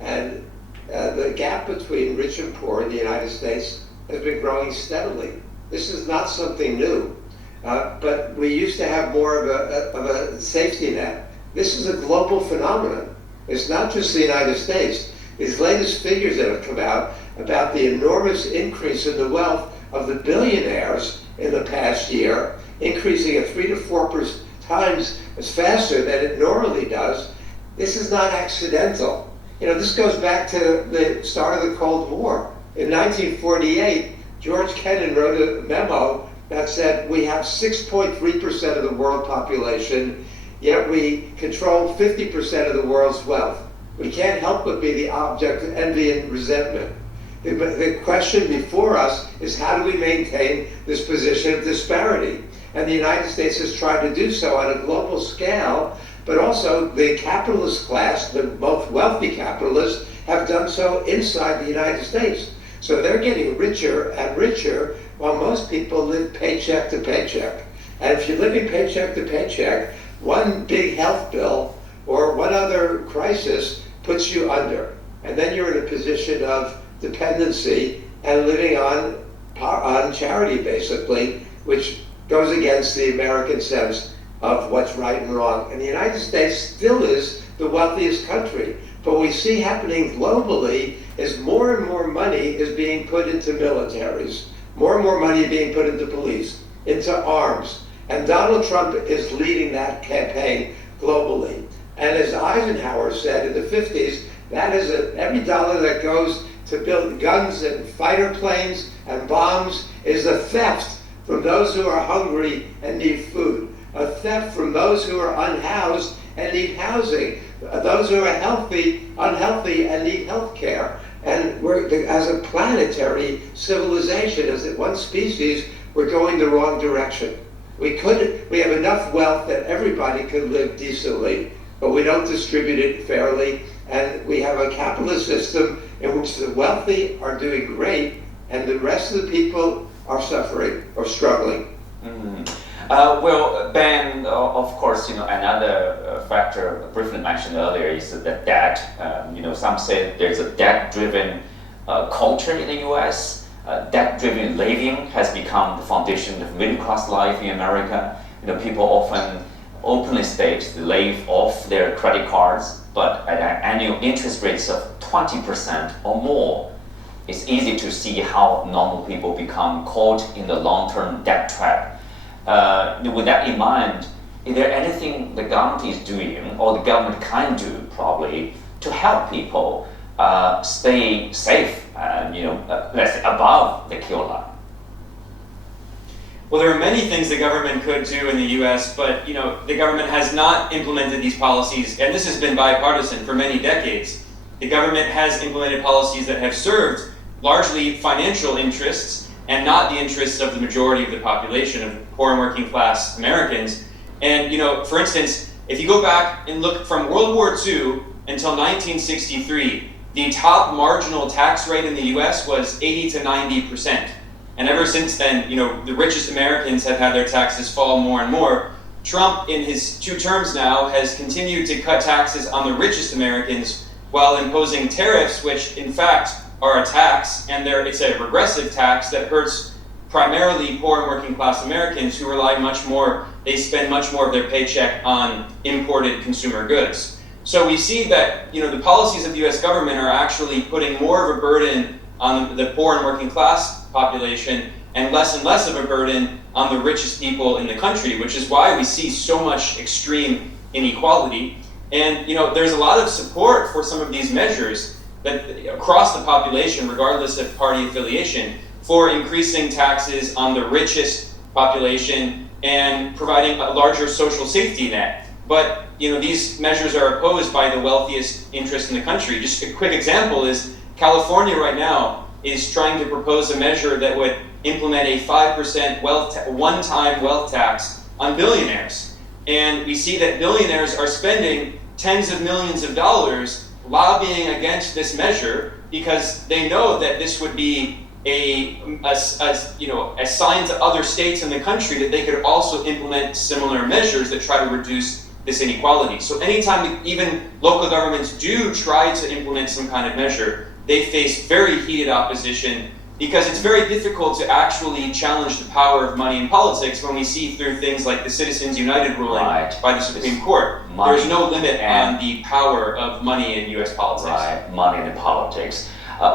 And the gap between rich and poor in the United States has been growing steadily. This is not something new, but we used to have more of a safety net. This is a global phenomenon. It's not just the United States. These latest figures that have come out about the enormous increase in the wealth of the billionaires in the past year, increasing at 3 to 4 times as faster than it normally does. This is not accidental. You know, this goes back to the start of the Cold War. In 1948, George Kennan wrote a memo that said we have 6.3% of the world population, yet we control 50% of the world's wealth. We can't help but be the object of envy and resentment. The question before us is, how do we maintain this position of disparity? And the United States has tried to do so on a global scale, but also the capitalist class, the most wealthy capitalists, have done so inside the United States. So they're getting richer and richer, while most people live paycheck to paycheck. And if you're living paycheck to paycheck, one big health bill or one other crisis puts you under. And then you're in a position of dependency and living on charity, basically, which goes against the American sense of what's right and wrong. And the United States still is the wealthiest country. But what we see happening globally is more and more money is being put into militaries, more and more money being put into police, into arms. And Donald Trump is leading that campaign globally. And as Eisenhower said in the 50s, that is every dollar that goes to build guns and fighter planes and bombs is a theft from those who are hungry and need food, a theft from those who are unhoused and need housing, those who are unhealthy and need health care. And we're, as a planetary civilization, as one species, we're going the wrong direction. We have enough wealth that everybody could live decently, but we don't distribute it fairly. And we have a capitalist system in which the wealthy are doing great and the rest of the people are suffering or struggling. Mm-hmm. Well, Ben, of course, another factor briefly mentioned earlier is the debt. Some say there's a debt-driven culture in the U.S. Debt-driven living has become the foundation of middle-class life in America. People often openly state they live off their credit cards, but at annual interest rates of 20% or more, it's easy to see how normal people become caught in the long-term debt trap. With that in mind, is there anything the government is doing, or the government can do probably, to help people stay safe and let's say above the kill line? Well, there are many things the government could do in the U.S., but the government has not implemented these policies, and this has been bipartisan for many decades. The government has implemented policies that have served largely financial interests and not the interests of the majority of the population, of poor and working class Americans. And for instance, if you go back and look from World War II until 1963, the top marginal tax rate in the U.S. was 80 to 90%. And ever since then, the richest Americans have had their taxes fall more and more. Trump, in his 2 terms now, has continued to cut taxes on the richest Americans while imposing tariffs, which in fact are a tax, and it's a regressive tax that hurts primarily poor and working class Americans who rely much more, they spend much more of their paycheck on imported consumer goods. So we see that the policies of the U.S. government are actually putting more of a burden on the poor and working class population and less of a burden on the richest people in the country, which is why we see so much extreme inequality. And there's a lot of support for some of these measures that across the population, regardless of party affiliation, for increasing taxes on the richest population and providing a larger social safety net. But these measures are opposed by the wealthiest interests in the country. Just a quick example is California right now is trying to propose a measure that would implement a 5% one-time wealth tax on billionaires. And we see that billionaires are spending tens of millions of dollars lobbying against this measure because they know that this would be a sign to other states in the country that they could also implement similar measures that try to reduce this inequality. So anytime even local governments do try to implement some kind of measure, they face very heated opposition because it's very difficult to actually challenge the power of money in politics when we see through things like the Citizens United ruling by the Supreme Court. There's no limit on the power of money in U.S. politics. Right, money in politics.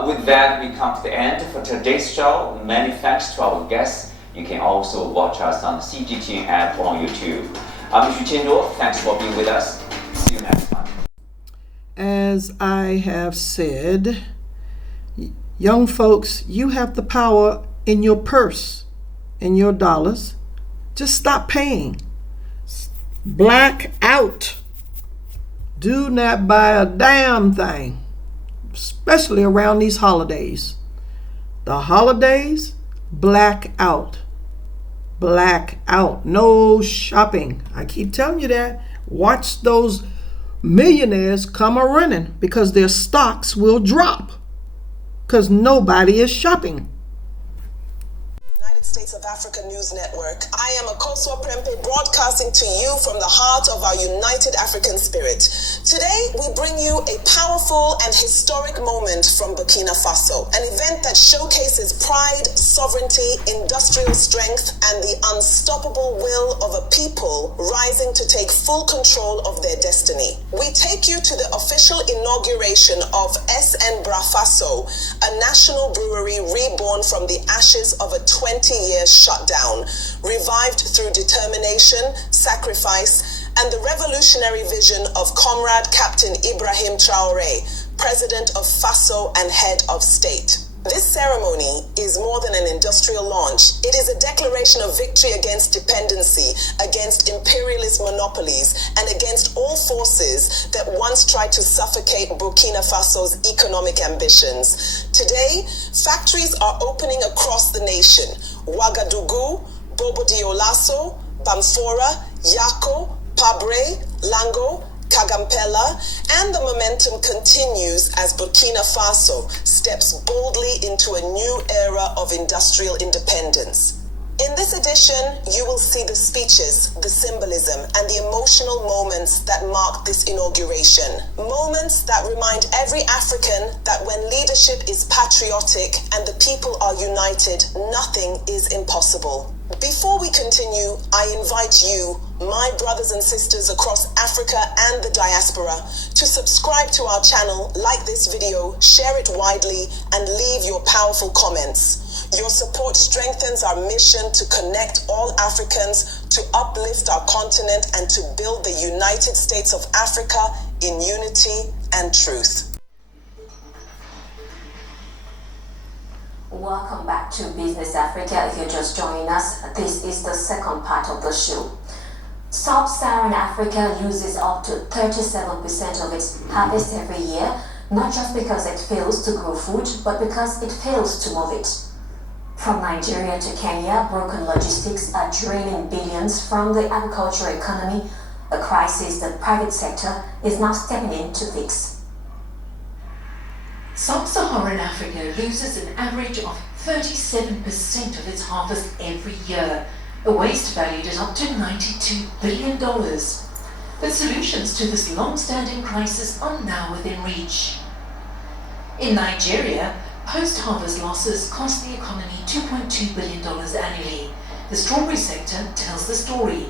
With that, we come to the end for today's show. Many thanks to our guests. You can also watch us on the CGTN app on YouTube. I'm Xu Qianzhuo. Thanks for being with us. See you next time. As I have said, young folks, you have the power in your purse, in your dollars. Just stop paying. Black out. Do not buy a damn thing, especially around these holidays. The holidays, black out. Black out. No shopping. I keep telling you that. Watch those millionaires come a-running because their stocks will drop because nobody is shopping. States of Africa News Network. I am Akosua Prempe, broadcasting to you from the heart of our united African spirit. Today, we bring you a powerful and historic moment from Burkina Faso, an event that showcases pride, sovereignty, industrial strength, and the unstoppable will of a people rising to take full control of their destiny. We take you to the official inauguration of SN Brafaso, a national brewery reborn from the ashes of a 20-year shutdown, revived through determination, sacrifice, and the revolutionary vision of Comrade Captain Ibrahim Traoré, President of Faso and Head of State. This ceremony is more than an industrial launch. It is a declaration of victory against dependency, against imperialist monopolies, and against all forces that once tried to suffocate Burkina Faso's economic ambitions. Today, factories are opening across the nation. Ouagadougou, Bobo Dioulasso, Bamfora, Yako, Pabre, Lango, Kagampela, and the momentum continues as Burkina Faso steps boldly into a new era of industrial independence. In In this edition, you will see the speeches, the symbolism, and the emotional moments that mark this inauguration. Moments that remind every African that when leadership is patriotic and the people are united, nothing is impossible. Before we continue, I invite you, my brothers and sisters across Africa and the diaspora, to subscribe to our channel, like this video, share it widely, and leave your powerful comments. Your support strengthens our mission to connect all Africans, to uplift our continent, and to build the United States of Africa in unity and truth. Welcome back to Business Africa. If you're just joining us, this is the second part of the show. Sub-Saharan Africa loses up to 37% of its harvest every year, not just because it fails to grow food, but because it fails to move it. From Nigeria to Kenya, broken logistics are draining billions from the agricultural economy, a crisis the private sector is now stepping in to fix. Sub-Saharan Africa loses an average of 37% of its harvest every year, a waste valued at up to $92 billion. But solutions to this long-standing crisis are now within reach. In Nigeria, post-harvest losses cost the economy $2.2 billion annually. The strawberry sector tells the story.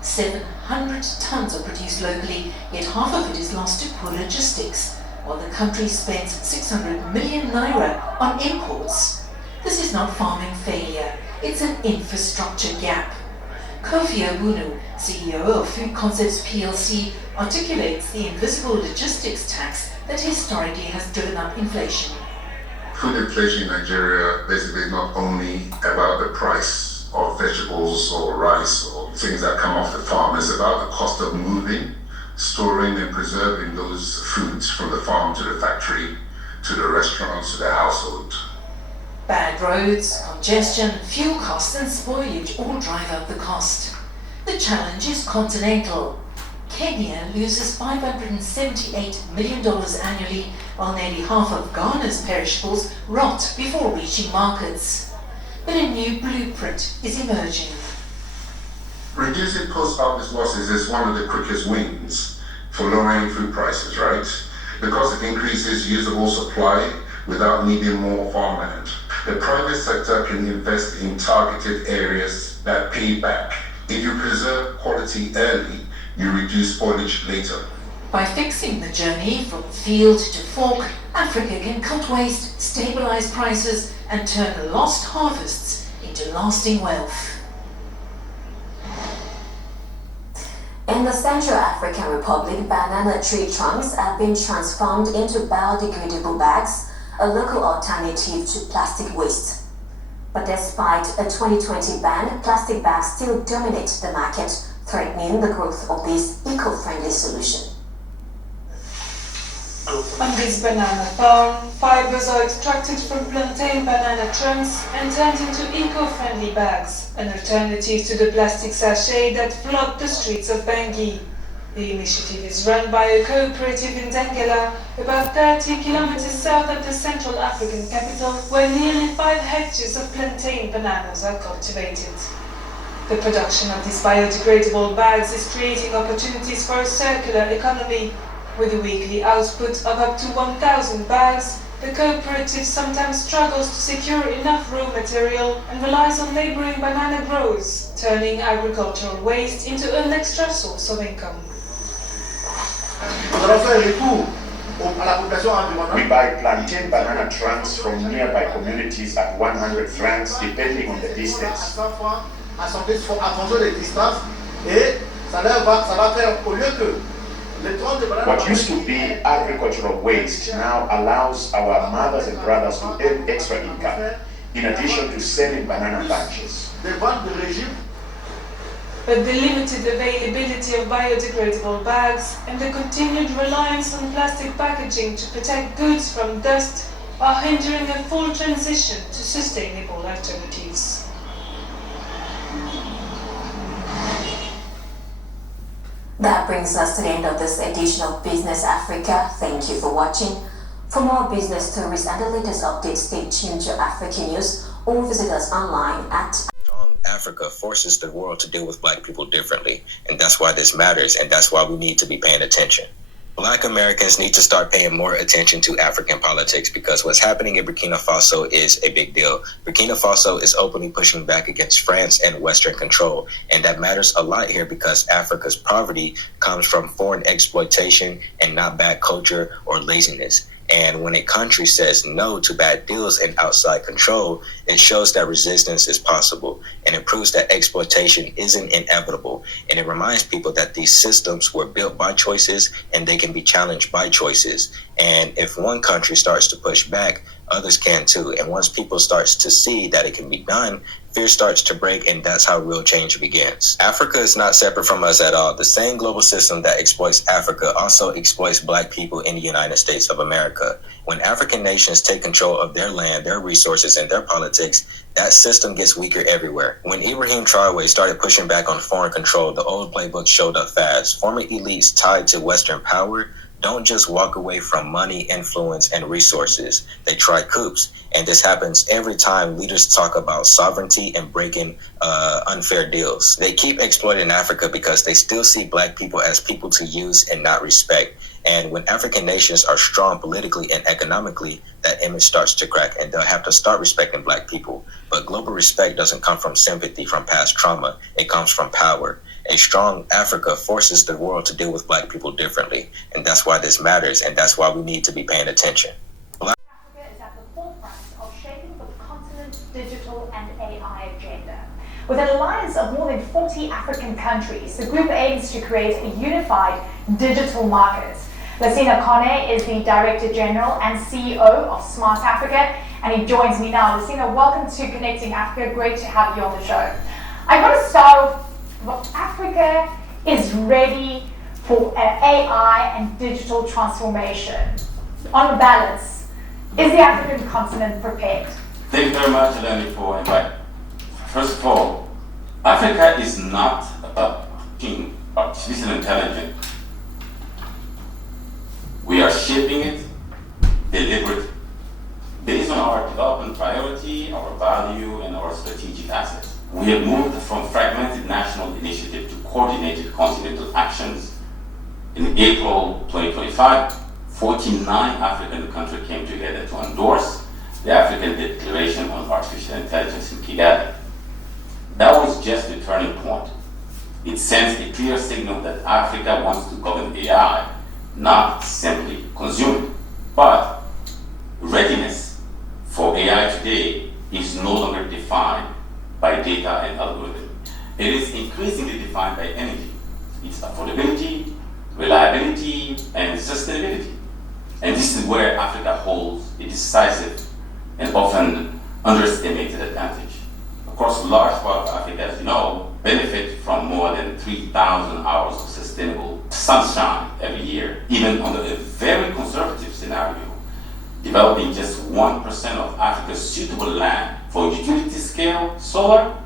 700 tons are produced locally, yet half of it is lost to poor logistics, while the country spends 600 million naira on imports. This is not farming failure, it's an infrastructure gap. Kofi Obunu, CEO of Food Concepts PLC, articulates the invisible logistics tax that historically has driven up inflation. Food inflation in Nigeria basically is not only about the price of vegetables or rice or things that come off the farm. It's about the cost of moving, storing and preserving those foods from the farm to the factory, to the restaurants, to the household. Bad roads, congestion, fuel costs and spoilage all drive up the cost. The challenge is continental. Kenya loses $578 million annually, while nearly half of Ghana's perishables rot before reaching markets. But a new blueprint is emerging. Reducing post-harvest losses is one of the quickest wins for lowering food prices, right? Because it increases usable supply without needing more farmland. The private sector can invest in targeted areas that pay back. If you preserve quality early, you reduce spoilage later. By fixing the journey from field to fork, Africa can cut waste, stabilize prices, and turn lost harvests into lasting wealth. In the Central African Republic, banana tree trunks have been transformed into biodegradable bags, a local alternative to plastic waste. But despite a 2020 ban, plastic bags still dominate the market, threatening the growth of this eco-friendly solution. On this banana farm, fibers are extracted from plantain banana trunks and turned into eco-friendly bags, an alternative to the plastic sachet that flood the streets of Bangui. The initiative is run by a cooperative in Dengela, about 30 kilometers south of the Central African capital, where nearly 5 hectares of plantain bananas are cultivated. The production of these biodegradable bags is creating opportunities for a circular economy. With a weekly output of up to 1,000 bags, the cooperative sometimes struggles to secure enough raw material and relies on neighboring banana growers, turning agricultural waste into an extra source of income. We buy plantain banana trunks from nearby communities at 100 francs depending on the distance. What used to be agricultural waste now allows our mothers and brothers to earn extra income, in addition to selling banana bunches. But the limited availability of biodegradable bags and the continued reliance on plastic packaging to protect goods from dust are hindering a full transition to sustainable alternatives. That brings us to the end of this edition of Business Africa. Thank you for watching. For more business stories and the latest updates, stay tuned to African News or visit us online at Africa forces the world to deal with black people differently, and that's why this matters, and that's why we need to be paying attention. Black Americans need to start paying more attention to African politics because what's happening in Burkina Faso is a big deal. Burkina Faso is openly pushing back against France and Western control, and that matters a lot here because Africa's poverty comes from foreign exploitation and not bad culture or laziness. And when a country says no to bad deals and outside control, it shows that resistance is possible, and it proves that exploitation isn't inevitable. And it reminds people that these systems were built by choices and they can be challenged by choices. And if one country starts to push back, others can too. And once people starts to see that it can be done, fear starts to break, and that's how real change begins. Africa is not separate from us at all. The same global system that exploits Africa also exploits black people in the United States of America. When African nations take control of their land, their resources, and their politics, that system gets weaker everywhere. When Ibrahim Traoré started pushing back on foreign control, the old playbook showed up fast. Former elites tied to Western power don't just walk away from money, influence, and resources. They try coups. And this happens every time leaders talk about sovereignty and breaking unfair deals. They keep exploiting Africa because they still see black people as people to use and not respect. And when African nations are strong politically and economically, that image starts to crack, and they'll have to start respecting black people. But global respect doesn't come from sympathy from past trauma. It comes from power. A strong Africa forces the world to deal with black people differently. And that's why this matters, and that's why we need to be paying attention. Africa is at the forefront of shaping the continent's digital and AI agenda. With an alliance of more than 40 African countries, the group aims to create a unified digital market. Lassina Kone is the Director General and CEO of Smart Africa, and he joins me now. Lassina, welcome to Connecting Africa. Great to have you on the show. I want to start off. Africa is ready for AI and digital transformation. On the balance, is the African continent prepared? Thank you very much, Eleni, for inviting. First of all, Africa is not about artificial intelligence. We are shaping it deliberately, based on our development priority, our value, and our strategic assets. We have moved from fragmented national initiative to coordinated continental actions. In April 2025, 49 African countries came together to endorse the African Declaration on Artificial Intelligence in Kigali. That was just the turning point. It sends a clear signal that Africa wants to govern AI, not simply consume it. But readiness for AI today is no longer defined by data and algorithm. It is increasingly defined by energy, its affordability, reliability, and sustainability. And this is where Africa holds a decisive and often underestimated advantage. Of course, a large part of Africa, as you know, benefit from more than 3,000 hours of sustainable sunshine every year, even under a very conservative scenario. Developing just 1% of Africa's suitable land for utility-scale solar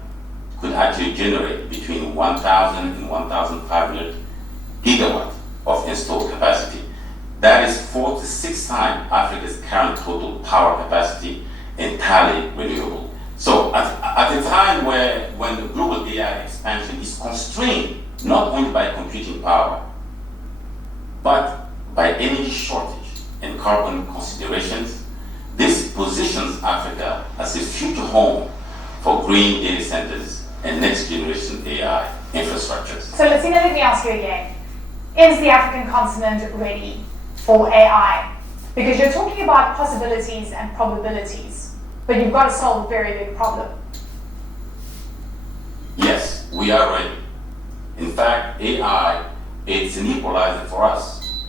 could actually generate between 1,000 and 1,500 gigawatts of installed capacity. That is 4 to 6 times Africa's current total power capacity, entirely renewable. So at a time when the global AI expansion is constrained not only by computing power, but by energy shortage and carbon considerations, this positions Africa as a future home for green data centers and next generation AI infrastructures. So Lassina, let me ask you again. Is the African continent ready for AI? Because you're talking about possibilities and probabilities, but you've got to solve a very big problem. Yes, we are ready. In fact, AI is an equalizer for us.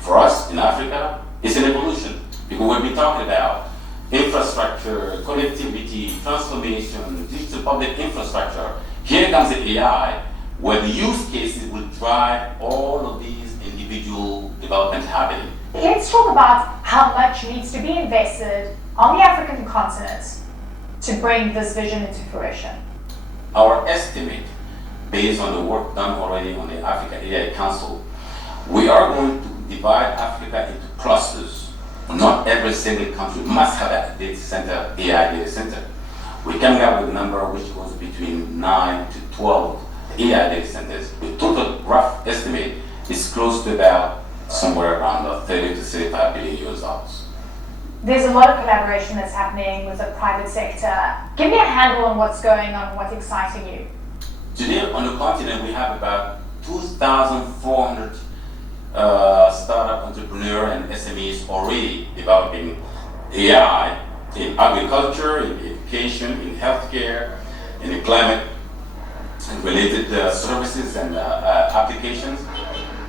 For us in Africa, it's an evolution, because we've been talking about infrastructure, connectivity, transformation, digital public infrastructure. Here comes the AI, where the use cases will drive all of these individual development happening. Let's talk about how much needs to be invested on the African continent to bring this vision into fruition. Our estimate, based on the work done already on the Africa AI Council, we are going to divide Africa into clusters. Not every single country must have a data center, AI data center. we're coming up with a number which goes between 9 to 12 AI data centers. The total rough estimate is close to about somewhere around 30 to 35 billion US dollars. There's a lot of collaboration that's happening with the private sector. Give me a handle on what's going on and what's exciting you. Today on the continent we have about 2,400 startup entrepreneurs and SMEs already developing AI in agriculture, in education, in healthcare, in climate and related services and applications.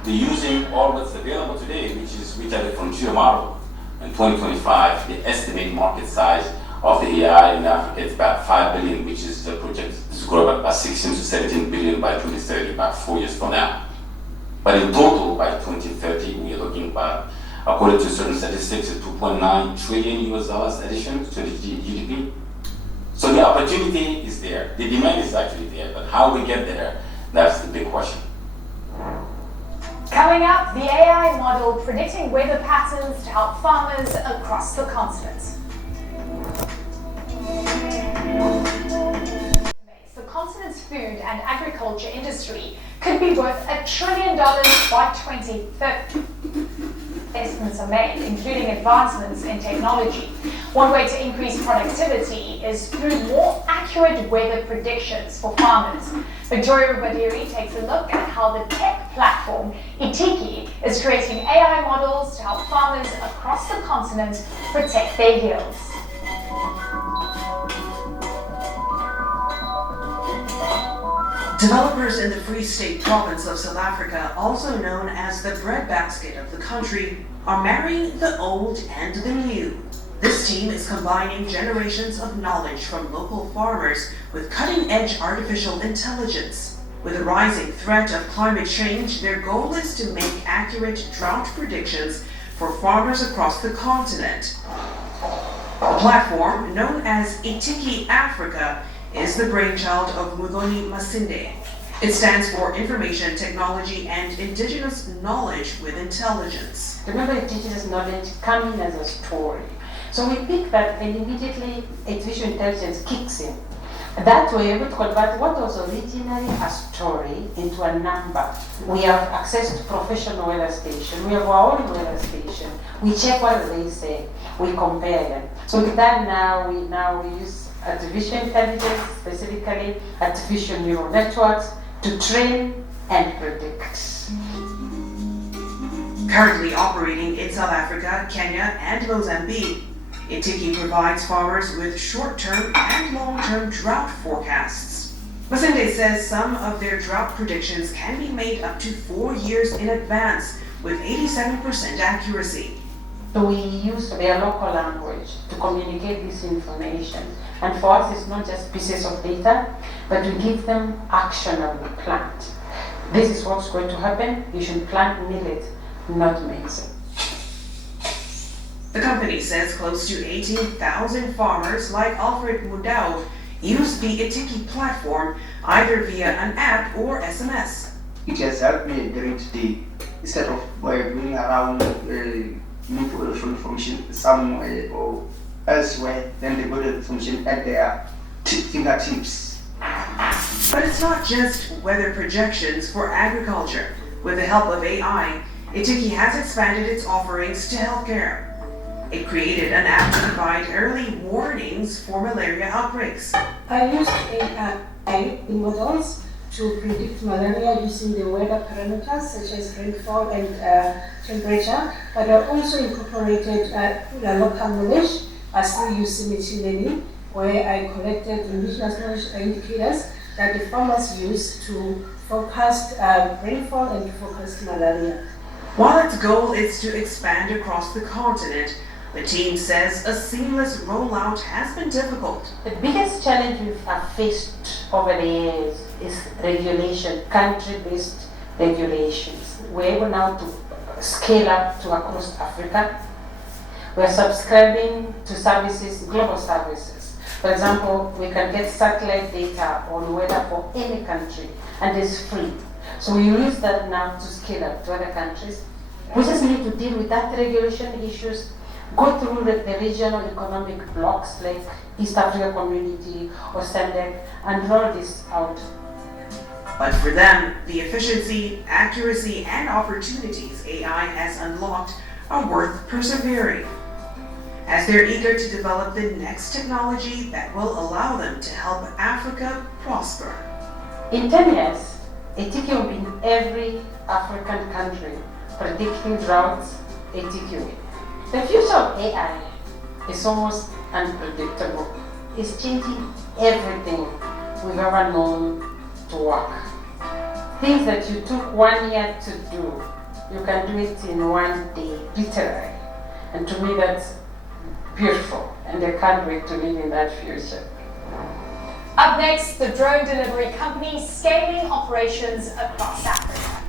They're using all what's available today, which are the frontier model. In 2025, the estimated market size of the AI in Africa is about 5 billion, which is the project to grow about 16 to 17 billion by 2030, about 4 years from now. But in total, by 2030, we are looking about, according to certain statistics, a 2.9 trillion US dollars addition to the GDP. So the opportunity is there. The demand is actually there, but how we get there, that's the big question. Coming up, the AI model predicting weather patterns to help farmers across the continent. The continent's food and agriculture industry could be worth $1 trillion by 2030. Estimates are made, including advancements in technology. One way to increase productivity is through more accurate weather predictions for farmers. Victoria Badiri takes a look at how the tech platform Itiki is creating AI models to help farmers across the continent protect their yields. Developers in the Free State province of South Africa, also known as the breadbasket of the country, are marrying the old and the new. This team is combining generations of knowledge from local farmers with cutting-edge artificial intelligence. With the rising threat of climate change, their goal is to make accurate drought predictions for farmers across the continent. The platform, known as Itiki Africa, is the brainchild of Mugoni Masinde. It stands for Information Technology and Indigenous Knowledge with Intelligence. Remember, indigenous knowledge coming as a story. So we pick that and immediately artificial intelligence kicks in. That way, we convert what was originally a story into a number. We have access to professional weather station. We have our own weather station. We check what they say. We compare them. So with that now we use artificial intelligence, specifically artificial neural networks, to train and predict. Currently operating in South Africa, Kenya, and Mozambique, Itiki provides farmers with short-term and long-term drought forecasts. Masinde says some of their drought predictions can be made up to 4 years in advance with 87% accuracy. So we use their local language to communicate this information. And for us, it's not just pieces of data, but to give them actionable plant. This is what's going to happen. You should plant millet, not maize. The company says close to 18,000 farmers like Alfred Mudau use the Itiki platform either via an app or SMS. It has helped me during today instead of going around looking for information somewhere or elsewhere, then they go to the information at their fingertips. But it's not just weather projections for agriculture. With the help of AI, Itiki has expanded its offerings to healthcare. It created an app to provide early warnings for malaria outbreaks. I used AI models to predict malaria using the weather parameters such as rainfall and temperature, but I also incorporated the local knowledge. I still use machine learning, where I collected indigenous knowledge indicators that the farmers use to forecast rainfall and to forecast malaria. While its goal is to expand across the continent, the team says a seamless rollout has been difficult. The biggest challenge we've faced over the years is regulation, country-based regulations. We're able now to scale up to across Africa. We're subscribing to services, global services. For example, we can get satellite data on weather for any country, and it's free. So we use that now to scale up to other countries. We just need to deal with that regulation issues go through the regional economic blocks like East Africa Community or SADC and roll this out. But for them, the efficiency, accuracy, and opportunities AI has unlocked are worth persevering, as they're eager to develop the next technology that will allow them to help Africa prosper. In 10 years, ATK will be in every African country predicting droughts, ATK. The future of AI is almost unpredictable. It's changing everything we've ever known to work. Things that you took 1 year to do, you can do it in 1 day, literally. And to me, that's beautiful, and I can't wait to live in that future. Up next, the drone delivery company scaling operations across Africa.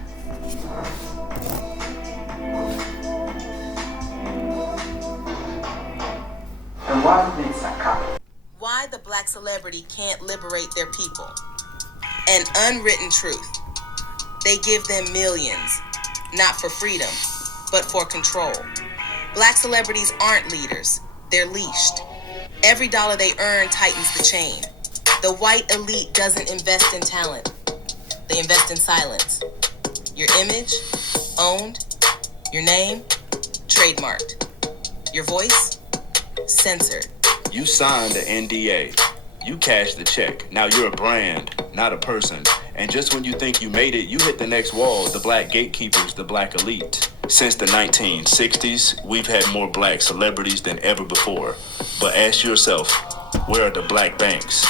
The world needs a couple. Why the Black celebrity can't liberate their people. An unwritten truth. They give them millions, not for freedom, but for control. Black celebrities aren't leaders, they're leashed. Every dollar they earn tightens the chain. The white elite doesn't invest in talent, they invest in silence. Your image, owned. Your name, trademarked. Your voice, censored. You signed the NDA. You cashed the check. Now you're a brand, not a person. And just when you think you made it, you hit the next wall, the black gatekeepers, the black elite. Since the 1960s, we've had more black celebrities than ever before. But ask yourself, where are the black banks,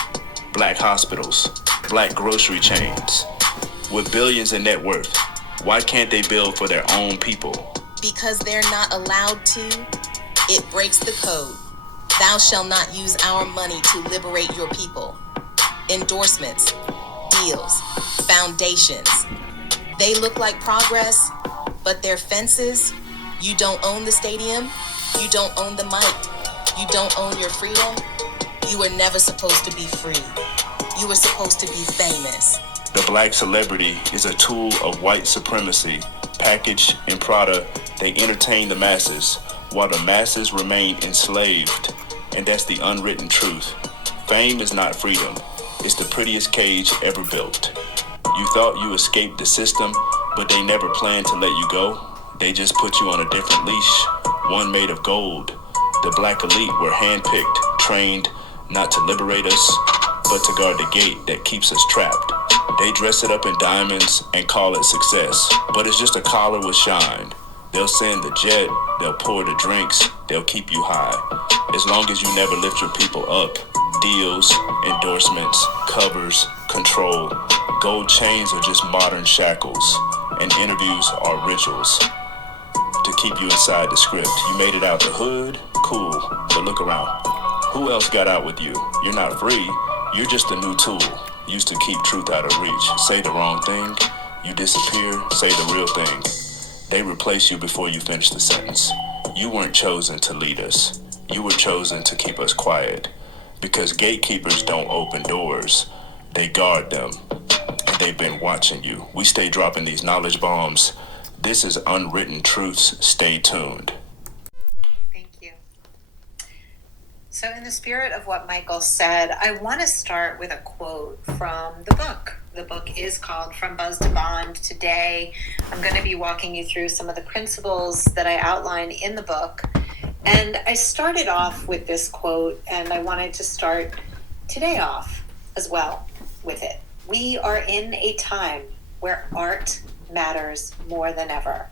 black hospitals, black grocery chains? With billions in net worth, why can't they build for their own people? Because they're not allowed to, it breaks the code. Thou shalt not use our money to liberate your people. Endorsements, deals, foundations. They look like progress, but they're fences. You don't own the stadium. You don't own the mic. You don't own your freedom. You were never supposed to be free. You were supposed to be famous. The black celebrity is a tool of white supremacy. Packaged in Prada, they entertain the masses, while the masses remain enslaved. And that's the unwritten truth. Fame is not freedom. It's the prettiest cage ever built. You thought you escaped the system, but they never planned to let you go. They just put you on a different leash, one made of gold. The black elite were handpicked, trained not to liberate us, but to guard the gate that keeps us trapped. They dress it up in diamonds and call it success, but it's just a collar with shine. They'll send the jet, they'll pour the drinks, they'll keep you high. As long as you never lift your people up. Deals, endorsements, covers, control. Gold chains are just modern shackles, and interviews are rituals to keep you inside the script. You made it out the hood, cool, but look around. Who else got out with you? You're not free, you're just a new tool, used to keep truth out of reach. Say the wrong thing, you disappear, say the real thing. They replace you before you finish the sentence. You weren't chosen to lead us. You were chosen to keep us quiet. Because gatekeepers don't open doors, they guard them. And they've been watching you. We stay dropping these knowledge bombs. This is Unwritten Truths. Stay tuned. Thank you. So in the spirit of what Michael said, I want to start with a quote from the book. The book is called From Buzz to Bond. Today, I'm going to be walking you through some of the principles that I outline in the book. And I started off with this quote, and I wanted to start today off as well with it. We are in a time where art matters more than ever.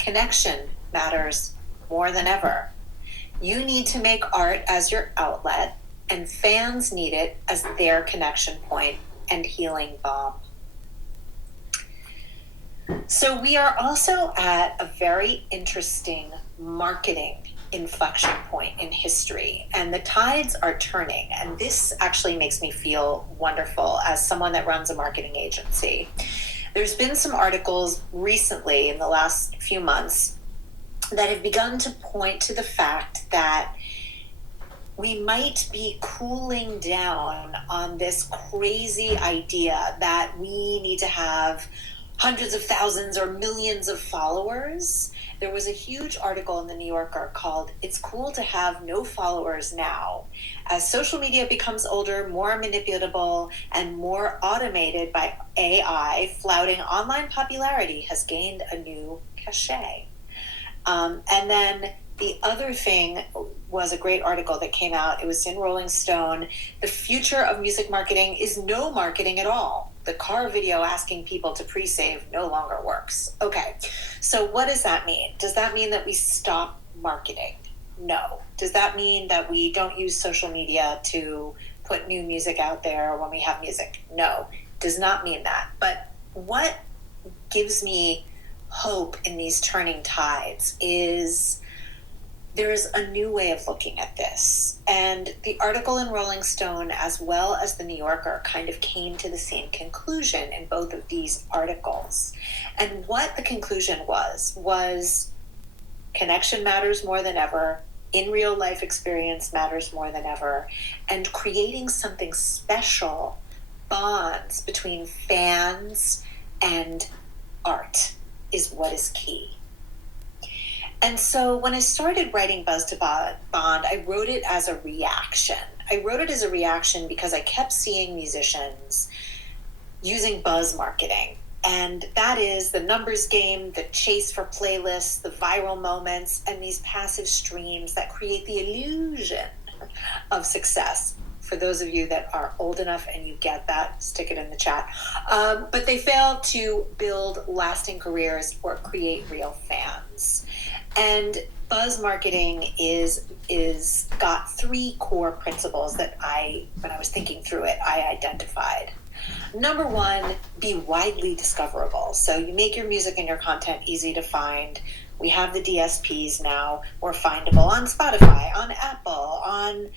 Connection matters more than ever. You need to make art as your outlet, and fans need it as their connection point and healing balm. So we are also at a very interesting marketing inflection point in history, and the tides are turning, and this actually makes me feel wonderful as someone that runs a marketing agency. There's been some articles recently in the last few months that have begun to point to the fact that we might be cooling down on this crazy idea that we need to have hundreds of thousands or millions of followers. There was a huge article in the New Yorker called "It's Cool to Have No Followers Now." As social media becomes older, more manipulatable, and more automated by AI, flouting online popularity has gained a new cachet. And then the other thing was a great article that came out. It was in Rolling Stone. The future of music marketing is no marketing at all. The car video asking people to pre-save no longer works. Okay, so what does that mean? Does that mean that we stop marketing? No. Does that mean that we don't use social media to put new music out there when we have music? No, does not mean that. But what gives me hope in these turning tides is there's a new way of looking at this. And the article in Rolling Stone, as well as the New Yorker, kind of came to the same conclusion in both of these articles. And what the conclusion was connection matters more than ever, in real life experience matters more than ever, and creating something special, bonds between fans and art, is what is key. And so when I started writing Buzz to Bond, I wrote it as a reaction. I wrote it as a reaction because I kept seeing musicians using buzz marketing. And that is the numbers game, the chase for playlists, the viral moments, and these passive streams that create the illusion of success. For those of you that are old enough and you get that, stick it in the chat. But they fail to build lasting careers or create real fans. And buzz marketing is got three core principles that when I was thinking through it, I identified. Number one, be widely discoverable. So you make your music and your content easy to find. We have the DSPs now. We're findable on Spotify, on Apple, on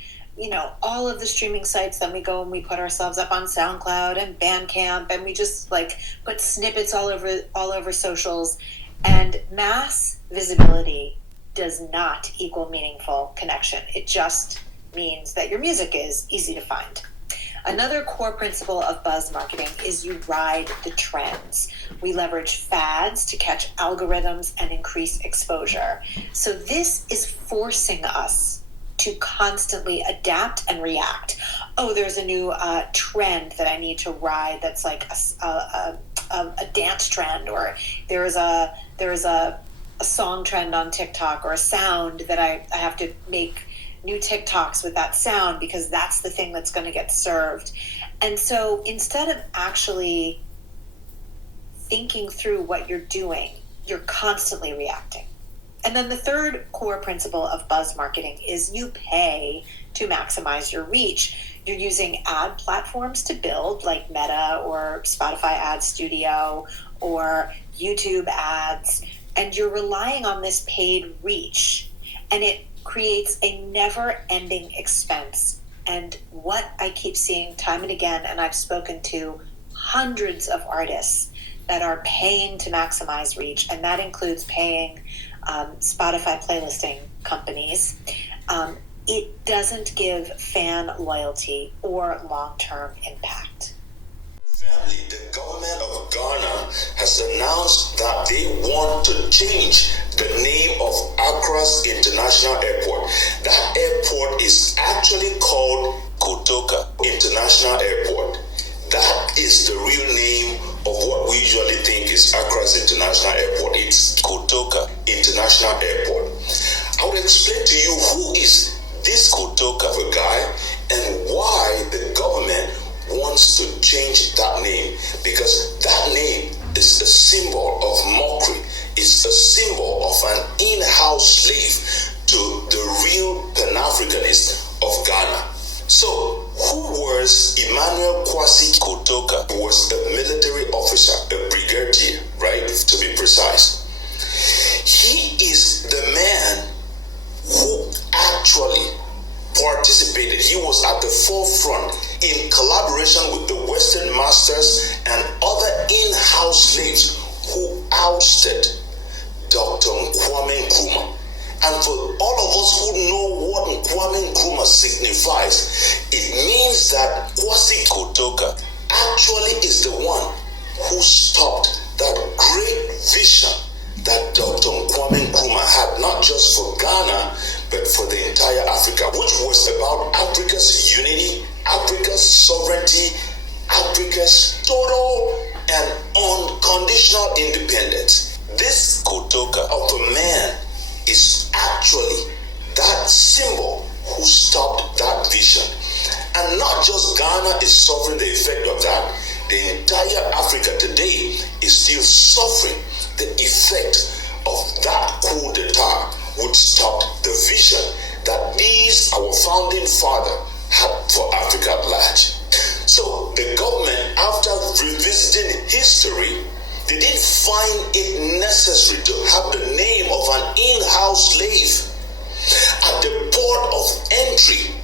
all of the streaming sites. Then we go and we put ourselves up on SoundCloud and Bandcamp, and we just put snippets all over socials. And mass visibility does not equal meaningful connection. It just means that your music is easy to find. Another core principle of buzz marketing is you ride the trends. We leverage fads to catch algorithms and increase exposure. So this is forcing us to constantly adapt and react. Oh, there's a new trend that I need to ride that's like a dance trend, or there is a song trend on TikTok, or a sound that I have to make new TikToks with that sound because that's the thing that's going to get served. And so instead of actually thinking through what you're doing, you're constantly reacting. And then the third core principle of buzz marketing is you pay to maximize your reach. You're using ad platforms to build, like Meta or Spotify Ad Studio or YouTube ads, and you're relying on this paid reach. And it creates a never-ending expense. And what I keep seeing time and again, and I've spoken to hundreds of artists that are paying to maximize reach, and that includes paying Spotify playlisting companies. It doesn't give fan loyalty or long-term impact. Family, the government of Ghana has announced that they want to change the name of Accra's International Airport. That airport is actually called Kotoka International Airport. That is the real name of what we usually think is Accra's International Airport. It's Kotoka International Airport. I will explain to you who is this Kotoka guy and why the government wants to change that name, because that name is a symbol of mockery. It's a symbol of an in-house slave to the real Pan-Africanist of Ghana. So, who was Emmanuel Kwasi Kotoka? He was a military officer, a brigadier, right, to be precise. He is the man who actually participated. He was at the forefront in collaboration with the Western masters and other in-house slaves who ousted Dr. Kwame Nkrumah. And for all of us who know what Kwame Nkrumah signifies, it means that Kwasi Kotoka actually is the one who stopped that sovereignty, Africa's total and unconditional independence. This Kotoka of a man is actually that symbol who stopped that vision. And not just Ghana is suffering the effect of that, the entire Africa today is still suffering the effect of that coup d'etat which stopped the vision that these, our founding father, had for Africa at large. So the government, after revisiting history, they didn't find it necessary to have the name of an in-house slave at the port of entry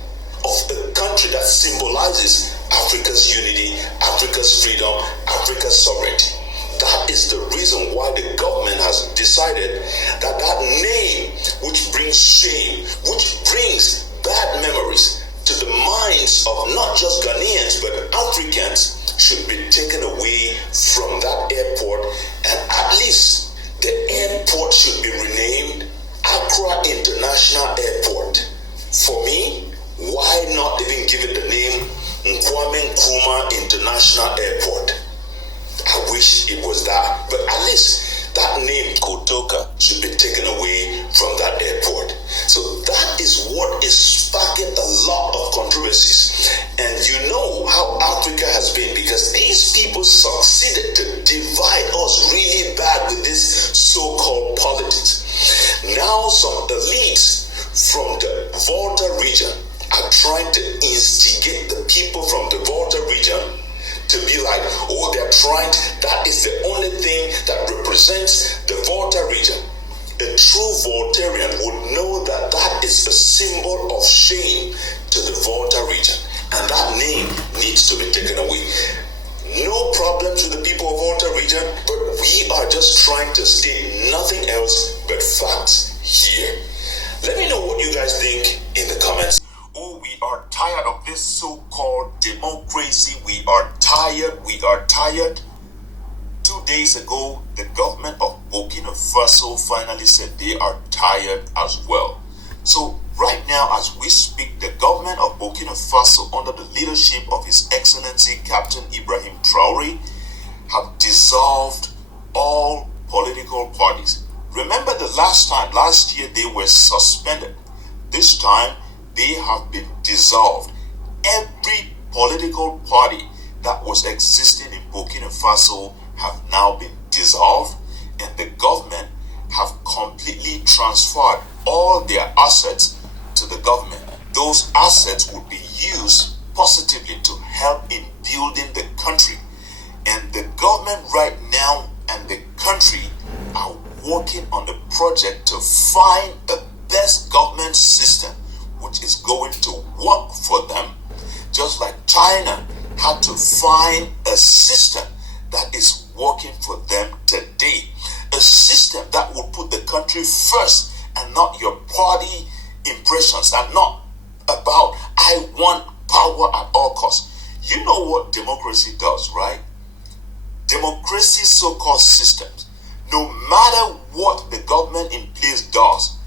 of a country that symbolizes Africa's unity, Africa's freedom, Africa's sovereignty. That is the reason why the government has decided that that name, which brings shame, which brings bad memories to the minds of not just Ghanaians but Africans, should be taken away from that airport, and at least the airport should be renamed Accra International Airport. For me, why not even give it the name Kwame Nkrumah International Airport? I wish it was that, but at least that name Kotoka should be taken away from that airport. So that is what is sparking a lot of controversies. And you know how Africa has been, because these people succeeded to divide us really bad with this so-called politics. Now some elites from the Volta region are trying to instigate the people from the Volta region to be like, oh, they're trying, that is the only thing that represents the Volta region. A true Voltarian would know that that is a symbol of shame to the Volta region, and that name needs to be taken away. No problems with the people of Volta region, but we are just trying to state nothing else but facts here. Let me know what you guys think in the comments. Oh, we are tired of this so-called democracy. We are tired. 2 days ago, the government of Burkina Faso finally said they are tired as well. So right now, as we speak, the government of Burkina Faso, under the leadership of His Excellency Captain Ibrahim Traoré, have dissolved all political parties. Remember the last year they were suspended. This time, they have been dissolved. Every political party that was existing in Burkina Faso have now been dissolved, and the government have completely transferred all their assets to the government. Those assets would be used positively to help in building the country. And the government right now and the country are working on the project to find the best government system which is going to work for them, just like China had to find a system that is working for them today. A system that will put the country first and not your party impressions, and not about I want power at all costs. You know what democracy does, right? Democracy so-called systems, no matter what the government in place does,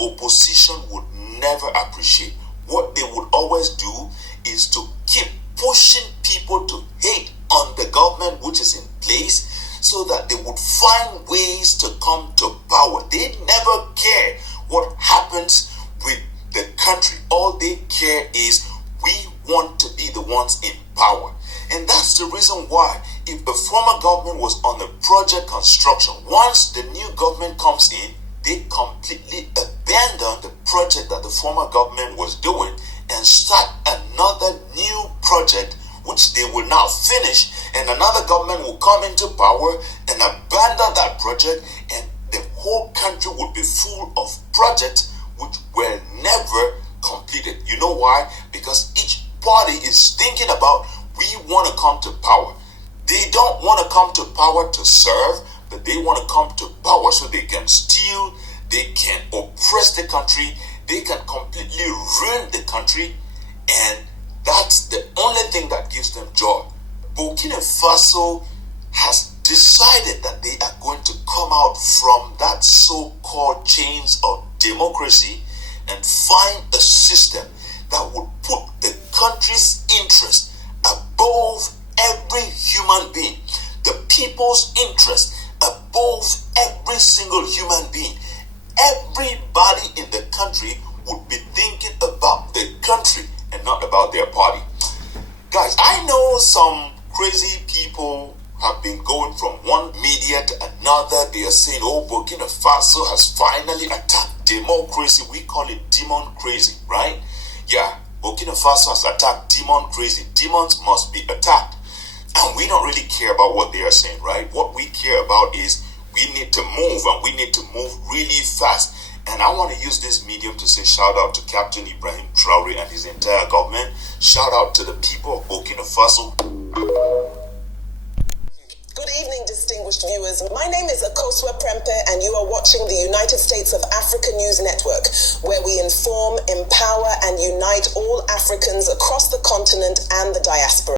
opposition would never appreciate. What they would always do is to keep pushing people to hate on the government which is in place, so that they would find ways to come to power. They never care what happens with the country. All they care is we want to be the ones in power. And that's the reason why, if the former government was on the project construction, once the new government comes in, they completely abandon the project that the former government was doing and start another new project which they will now finish, and another government will come into power and abandon that project, and the whole country will be full of projects which were never completed. You know why? Because each party is thinking about, we want to come to power. They don't want to come to power to serve, but they want to come to power so they can steal, they can oppress the country, they can completely ruin the country, and that's the only thing that gives them joy. Burkina Faso has decided that they are going to come out from that so-called chains of democracy and find a system that would put the country's interest above every human being. The people's interest above every single human being. Everybody in the country would be thinking about the country and not about their party. Guys, I know some crazy people have been going from one media to another. They are saying, oh, Burkina Faso has finally attacked democracy. We call it demon crazy, right? Yeah, Burkina Faso has attacked demon crazy. Demons must be attacked. And we don't really care about what they are saying, right? What we care about is we need to move, and we need to move really fast. And I want to use this medium to say shout out to Captain Ibrahim Traore and his entire government. Shout out to the people of Burkina Faso. Good evening, distinguished viewers. My name is Akosua Prempe, and you are watching the United States of Africa News Network, where we inform, empower, and unite all Africans across the continent and the diaspora.